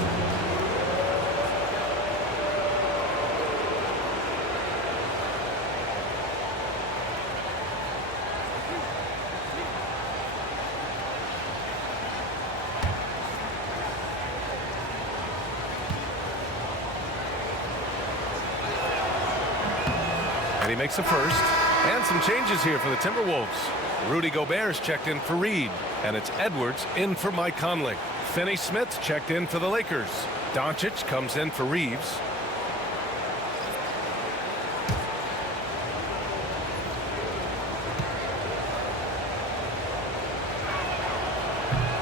And he makes the first. And some changes here for the Timberwolves. Rudy Gobert's checked in for Reed. And it's Edwards in for Mike Conley. Finney-Smith's checked in for the Lakers. Doncic comes in for Reeves.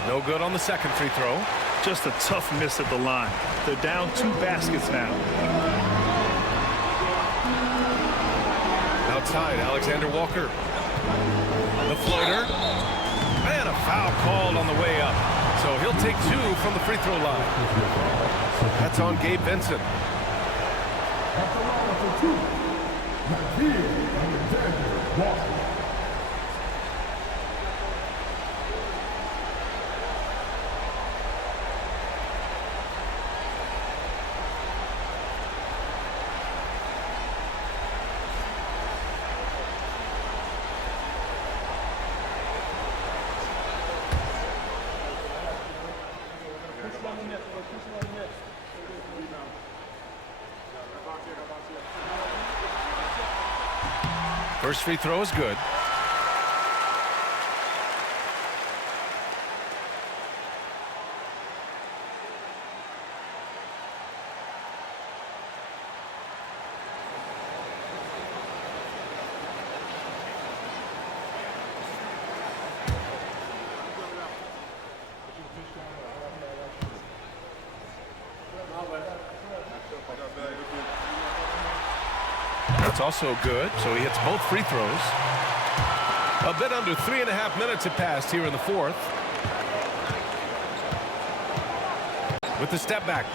No good on the second free throw. Just a tough miss at the line. They're down 2 baskets now. Outside, Alexander Walker. The floater. And a foul called on the way up. So he'll take 2 from the free throw line. That's on Gabe Vincent. At the line for 2, Walker. First free throw is good. That's also good, so he hits both free throws. A bit under 3.5 minutes have passed here in the fourth. With the step back.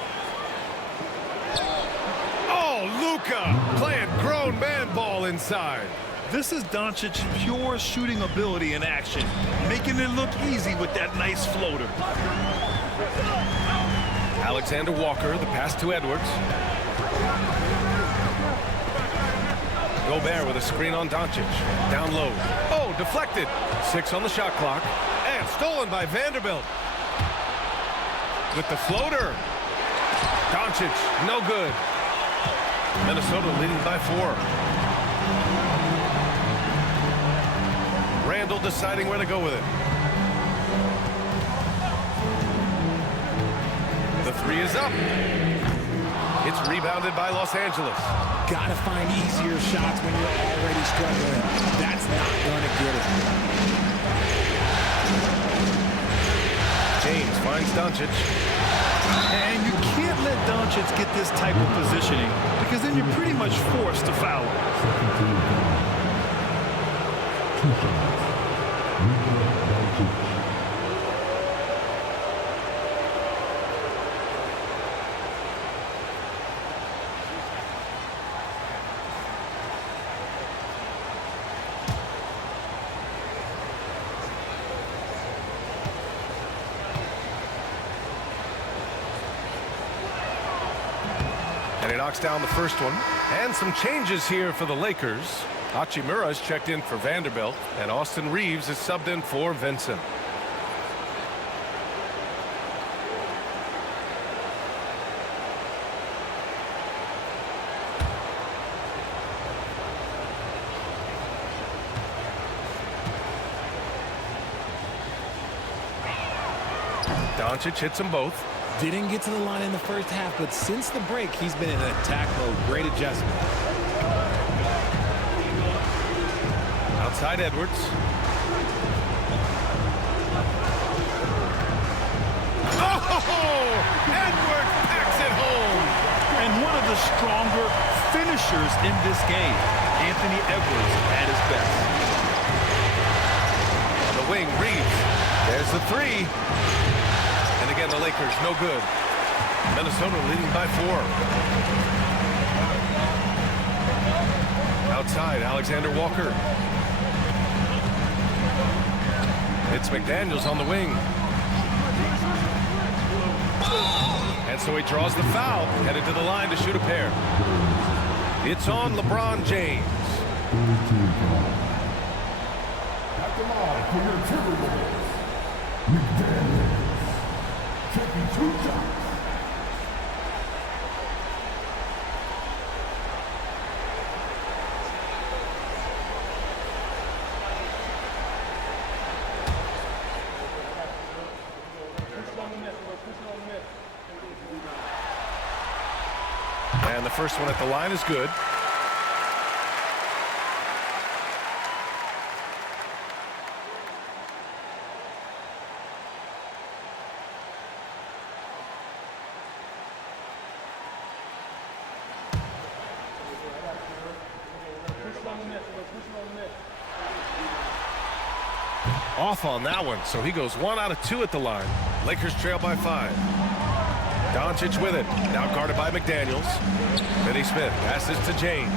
Oh, Luka playing grown man ball inside. This is Doncic's pure shooting ability in action, making it look easy with that nice floater. Alexander Walker, the pass to Edwards. Gobert with a screen on Doncic. Down low. Oh, deflected. 6 on the shot clock. And stolen by Vanderbilt. With the floater. Doncic, no good. Minnesota leading by 4. Randall deciding where to go with it. The 3 is up. It's rebounded by Los Angeles. Gotta find easier shots when you're already struggling. That's not gonna get it. James finds Doncic. And you can't let Doncic get this type of positioning because then you're pretty much forced to foul him. Second team foul. 2 shots. Luka Doncic. And he knocks down the first one. And some changes here for the Lakers. Hachimura is checked in for Vanderbilt. And Austin Reeves is subbed in for Vincent. Doncic hits them both. Didn't get to the line in the first half, but since the break, he's been in attack mode. Great adjustment. Outside Edwards. Oh! Edwards packs it home. And one of the stronger finishers in this game, Anthony Edwards at his best. On the wing, Reeves. There's the 3. And again, the Lakers, no good. Minnesota leading by 4. Outside, Alexander Walker. It's McDaniels on the wing. And so he draws the foul, headed to the line to shoot a pair. It's on LeBron James. Third team foul. At the line for your Timberwolves, McDaniels. Taking 2 shots. And the first one at the line is good. Off on that one, so he goes 1 out of 2 at the line. Lakers trail by 5. Doncic with it. Now guarded by McDaniels. Finney Smith passes to James.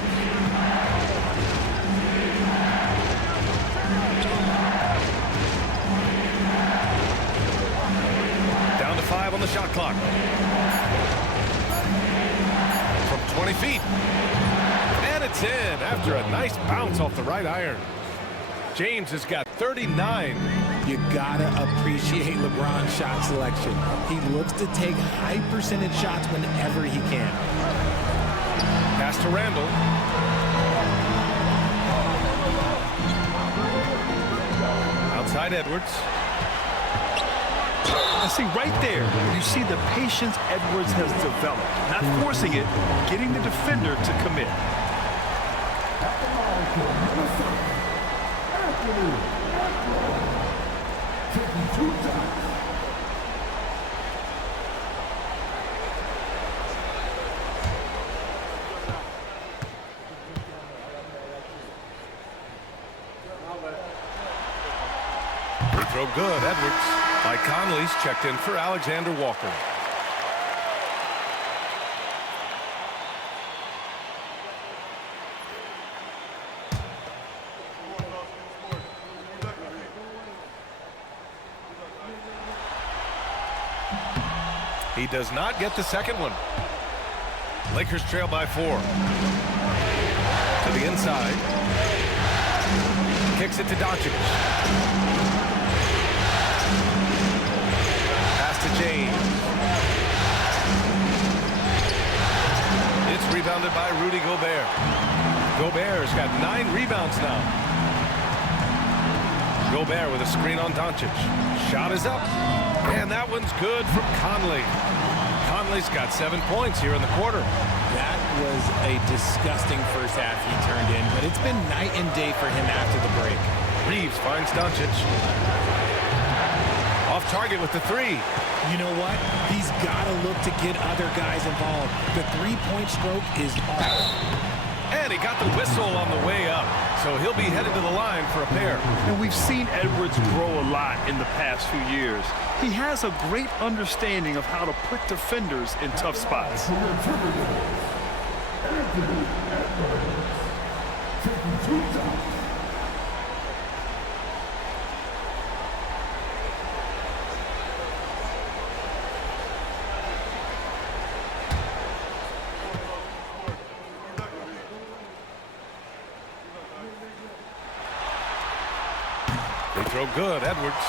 Down to 5 on the shot clock. From 20 feet. And it's in after a nice bounce off the right iron. James has got 39. You gotta appreciate LeBron's shot selection. He looks to take high percentage shots whenever he can. Pass to Randall. Outside Edwards. I see right there, you see the patience Edwards has developed. Not forcing it, getting the defender to commit. Taking 2 shots. Free throw good. Edwards. Mike Conley's checked in for Alexander Walker. He does not get the second one. Lakers trail by 4. To the inside. Kicks it to Doncic. Pass to James. It's rebounded by Rudy Gobert. Gobert's got 9 rebounds now. Gobert with a screen on Doncic. Shot is up. And that one's good from Conley. Conley's got 7 points here in the quarter. That was a disgusting first half he turned in, but it's been night and day for him after the break. Reeves finds Doncic. Off target with the 3. You know what? He's got to look to get other guys involved. The three-point stroke is off. And he got the whistle on the way up, so he'll be headed to the line for a pair. And we've seen Edwards grow a lot in the past few years. He has a great understanding of how to put defenders in tough spots. Taking 2 shots. They throw good. Edwards.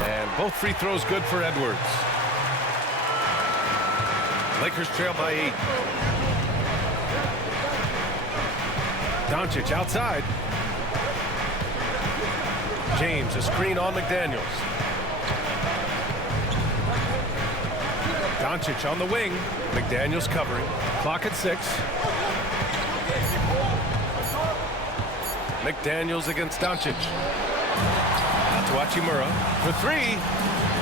And both free throws good for Edwards. Lakers trail by 8. Doncic outside. James, a screen on McDaniels. Doncic on the wing. McDaniels covering. Clock at 6. McDaniels against Doncic. Out to Hachimura for 3.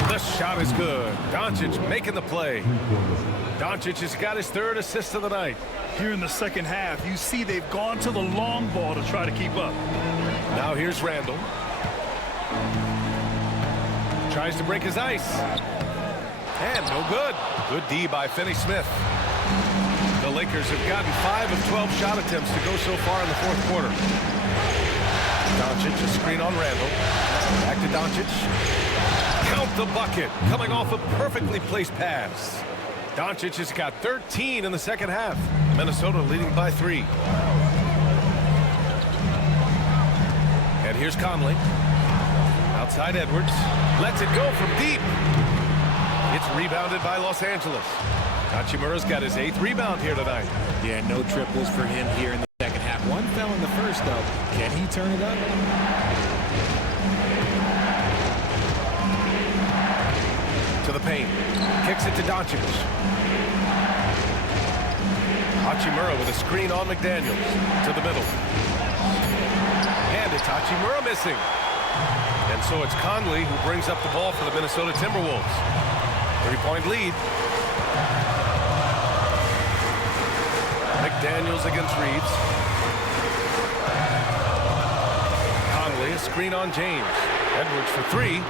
The shot is good. Doncic making the play. Doncic has got his 3rd assist of the night. Here in the second half, you see they've gone to the long ball to try to keep up. Now here's Randall. Tries to break his ice. And no good. Good D by Finney Smith. The Lakers have gotten 5 of 12 shot attempts to go so far in the 4th quarter. Doncic, a screen on Randall. Back to Doncic. Count the bucket. Coming off a perfectly placed pass. Doncic has got 13 in the second half. Minnesota leading by 3. And here's Conley. Outside Edwards. Lets it go from deep. It's rebounded by Los Angeles. Hachimura's got his 8th rebound here tonight. Yeah, no triples for him here in the second half. One fell in the first, though. Can he turn it up? To the paint. Kicks it to Doncic. Hachimura with a screen on McDaniels. To the middle. And it's Hachimura missing. And so it's Conley who brings up the ball for the Minnesota Timberwolves. 3-point lead. McDaniels against Reeves. Conley, a screen on James. Edwards for three.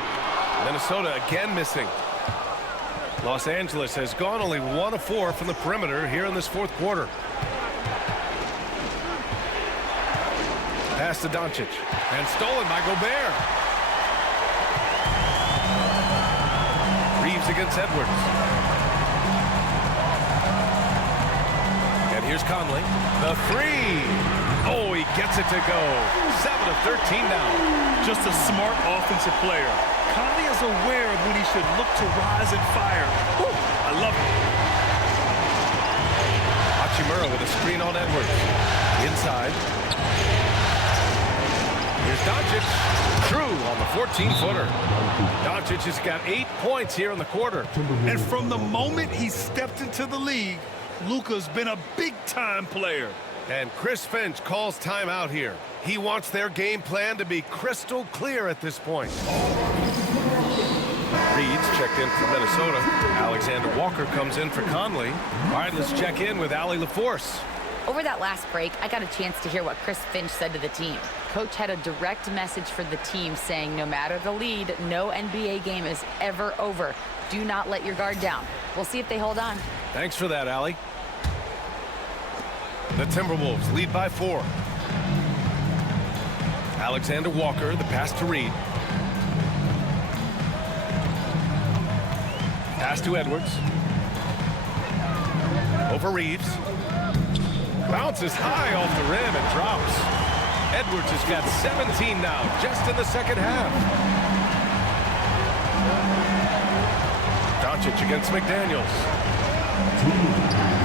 Minnesota again missing. Los Angeles has gone only 1 of 4 from the perimeter here in this fourth quarter. Pass to Doncic. And stolen by Gobert. Reeves against Edwards. And here's Conley. The three. Oh, he gets it to go. 7 of 13 now. Just a smart offensive player. Conley is aware of when he should look to rise and fire. Woo, I love it. Hachimura with a screen on Edwards. Inside. Here's Doncic. True on the 14-footer. Doncic has got 8 points here in the quarter. And from the moment he stepped into the league, Luka's been a big-time player. And Chris Finch calls timeout here. He wants their game plan to be crystal clear at this point. Reed's checked in for Minnesota. Alexander Walker comes in for Conley. All right, let's check in with Allie LaForce. Over that last break, I got a chance to hear what Chris Finch said to the team. Coach had a direct message for the team saying no matter the lead, no NBA game is ever over. Do not let your guard down. We'll see if they hold on. Thanks for that, Allie. The Timberwolves lead by 4. Alexander Walker, the pass to Reed. Pass to Edwards. Over Reeves. Bounces high off the rim and drops. Edwards has got 17 now, just in the second half. Doncic against McDaniels.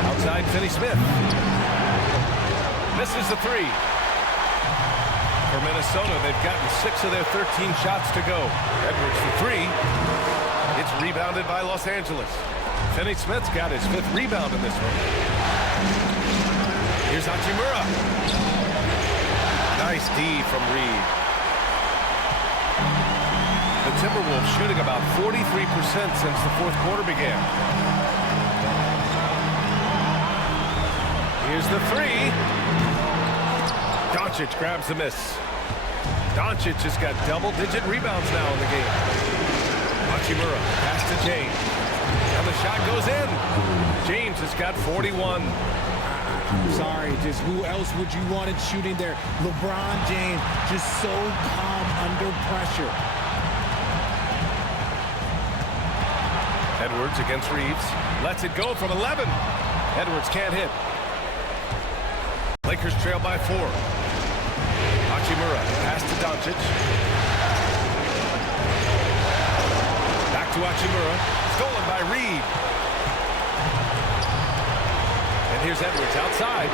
Outside Finney-Smith. Misses the three. For Minnesota, they've gotten 6 of their 13 shots to go. Edwards for three. It's rebounded by Los Angeles. Finney-Smith's got his 5th rebound in this one. Here's Hachimura. Nice D from Reed. The Timberwolves shooting about 43% since the fourth quarter began. Here's the three. Doncic grabs the miss. Doncic has got double-digit rebounds now in the game. Hachimura, pass to James. And the shot goes in. James has got 41. I'm sorry, just who else would you want it shooting there? LeBron James, just so calm under pressure. Edwards against Reeves. Lets it go from 11. Edwards can't hit. Lakers trail by 4. Hachimura, pass to Doncic. Back to Hachimura. Stolen by Reed. And here's Edwards outside.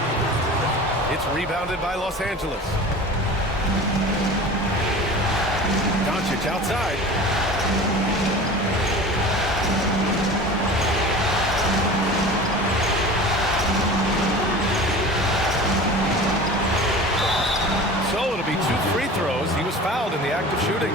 It's rebounded by Los Angeles. Doncic outside. So it'll be 2 free throws. He was fouled in the act of shooting.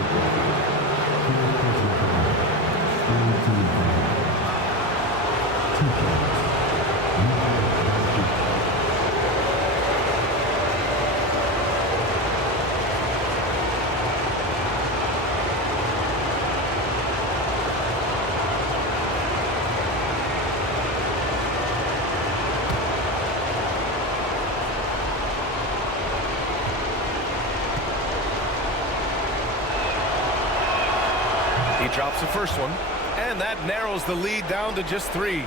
He drops the first one, and that narrows the lead down to just 3.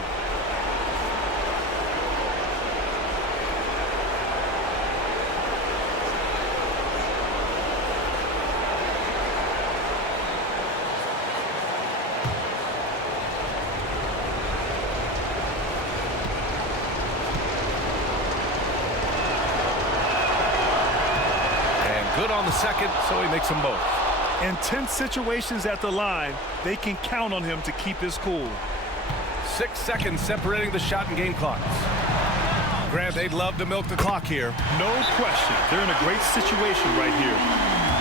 And good on the second, so he makes them both. In tense situations at the line, they can count on him to keep his cool. 6 seconds separating the shot and game clocks. Grant, they'd love to milk the clock here. No question. They're in a great situation right here.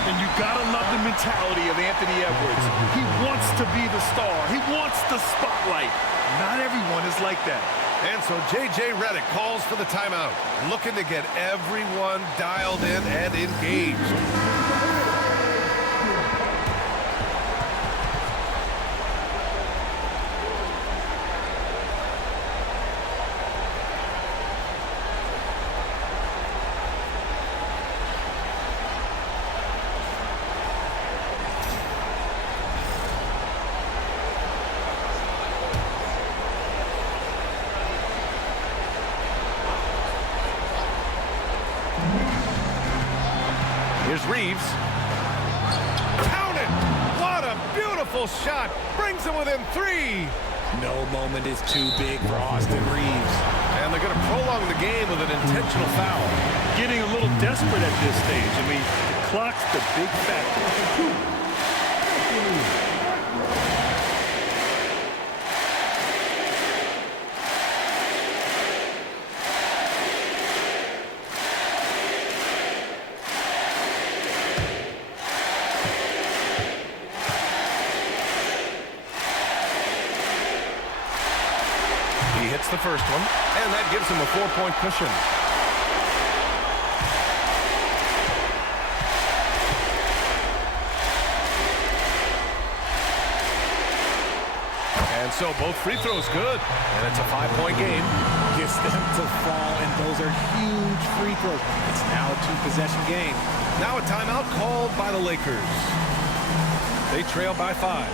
And you gotta love the mentality of Anthony Edwards. He wants to be the star. He wants the spotlight. Not everyone is like that. And so J.J. Redick calls for the timeout, looking to get everyone dialed in and engaged. Here's Reeves. Count it! What a beautiful shot! Brings him within 3. No moment is too big for Austin Reeves. And they're going to prolong the game with an intentional foul. Getting a little desperate at this stage. I mean, the clock's the big factor. He hits the first one, and that gives him a 4-point cushion. And so both free throws good, and it's a 5-point game. Gets them to fall, and those are huge free throws. It's now a 2-possession game. Now a timeout called by the Lakers. They trail by 5.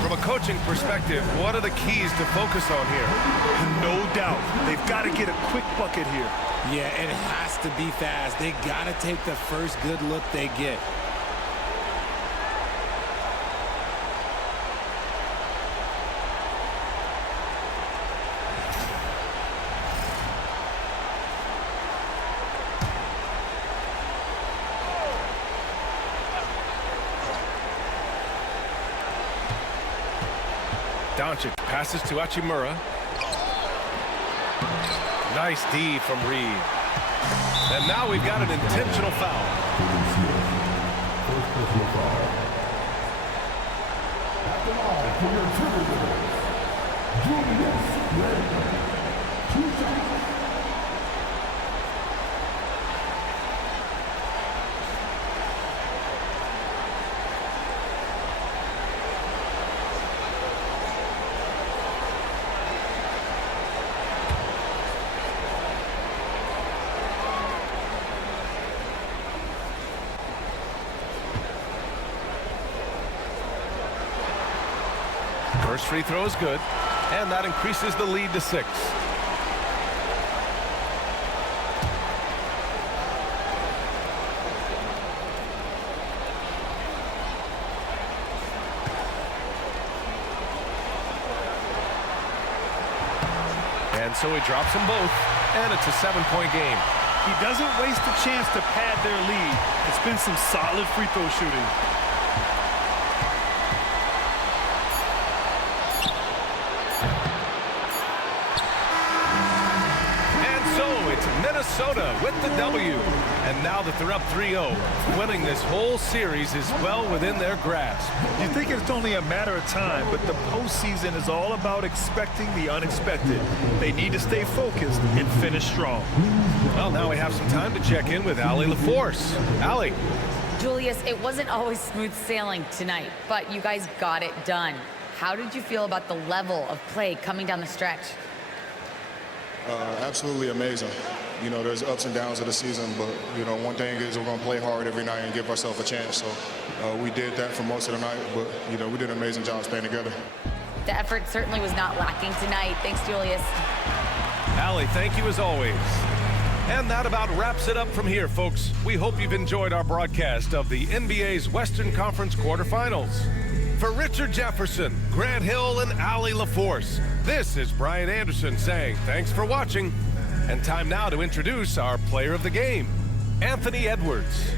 From a coaching perspective, what are the keys to focus on here? No doubt. They've got to get a quick bucket here. Yeah, it has to be fast. They got to take the first good look they get. Doncic passes to Hachimura. Nice D from Reed. And now we've got an intentional foul. First personal foul. At the line for your Timberwolves, Julius Randle. 2 shots. First free throw is good, and that increases the lead to 6. And so he drops them both, and it's a 7-point game. He doesn't waste a chance to pad their lead. It's been some solid free throw shooting. Minnesota with the W. And now that they're up 3-0, winning this whole series is well within their grasp. You think it's only a matter of time, but the postseason is all about expecting the unexpected. They need to stay focused and finish strong. Well, now we have some time to check in with Allie LaForce. Allie. Julius, it wasn't always smooth sailing tonight, but you guys got it done. How did you feel about the level of play coming down the stretch? Absolutely amazing. You know, there's ups and downs of the season, but, you know, one thing is we're going to play hard every night and give ourselves a chance. So we did that for most of the night, but, you know, we did an amazing job staying together. The effort certainly was not lacking tonight. Thanks, Julius. Allie, thank you as always. And that about wraps it up from here, folks. We hope you've enjoyed our broadcast of the NBA's Western Conference quarterfinals. For Richard Jefferson, Grant Hill, and Allie LaForce, this is Brian Anderson saying thanks for watching. And time now to introduce our player of the game, Anthony Edwards.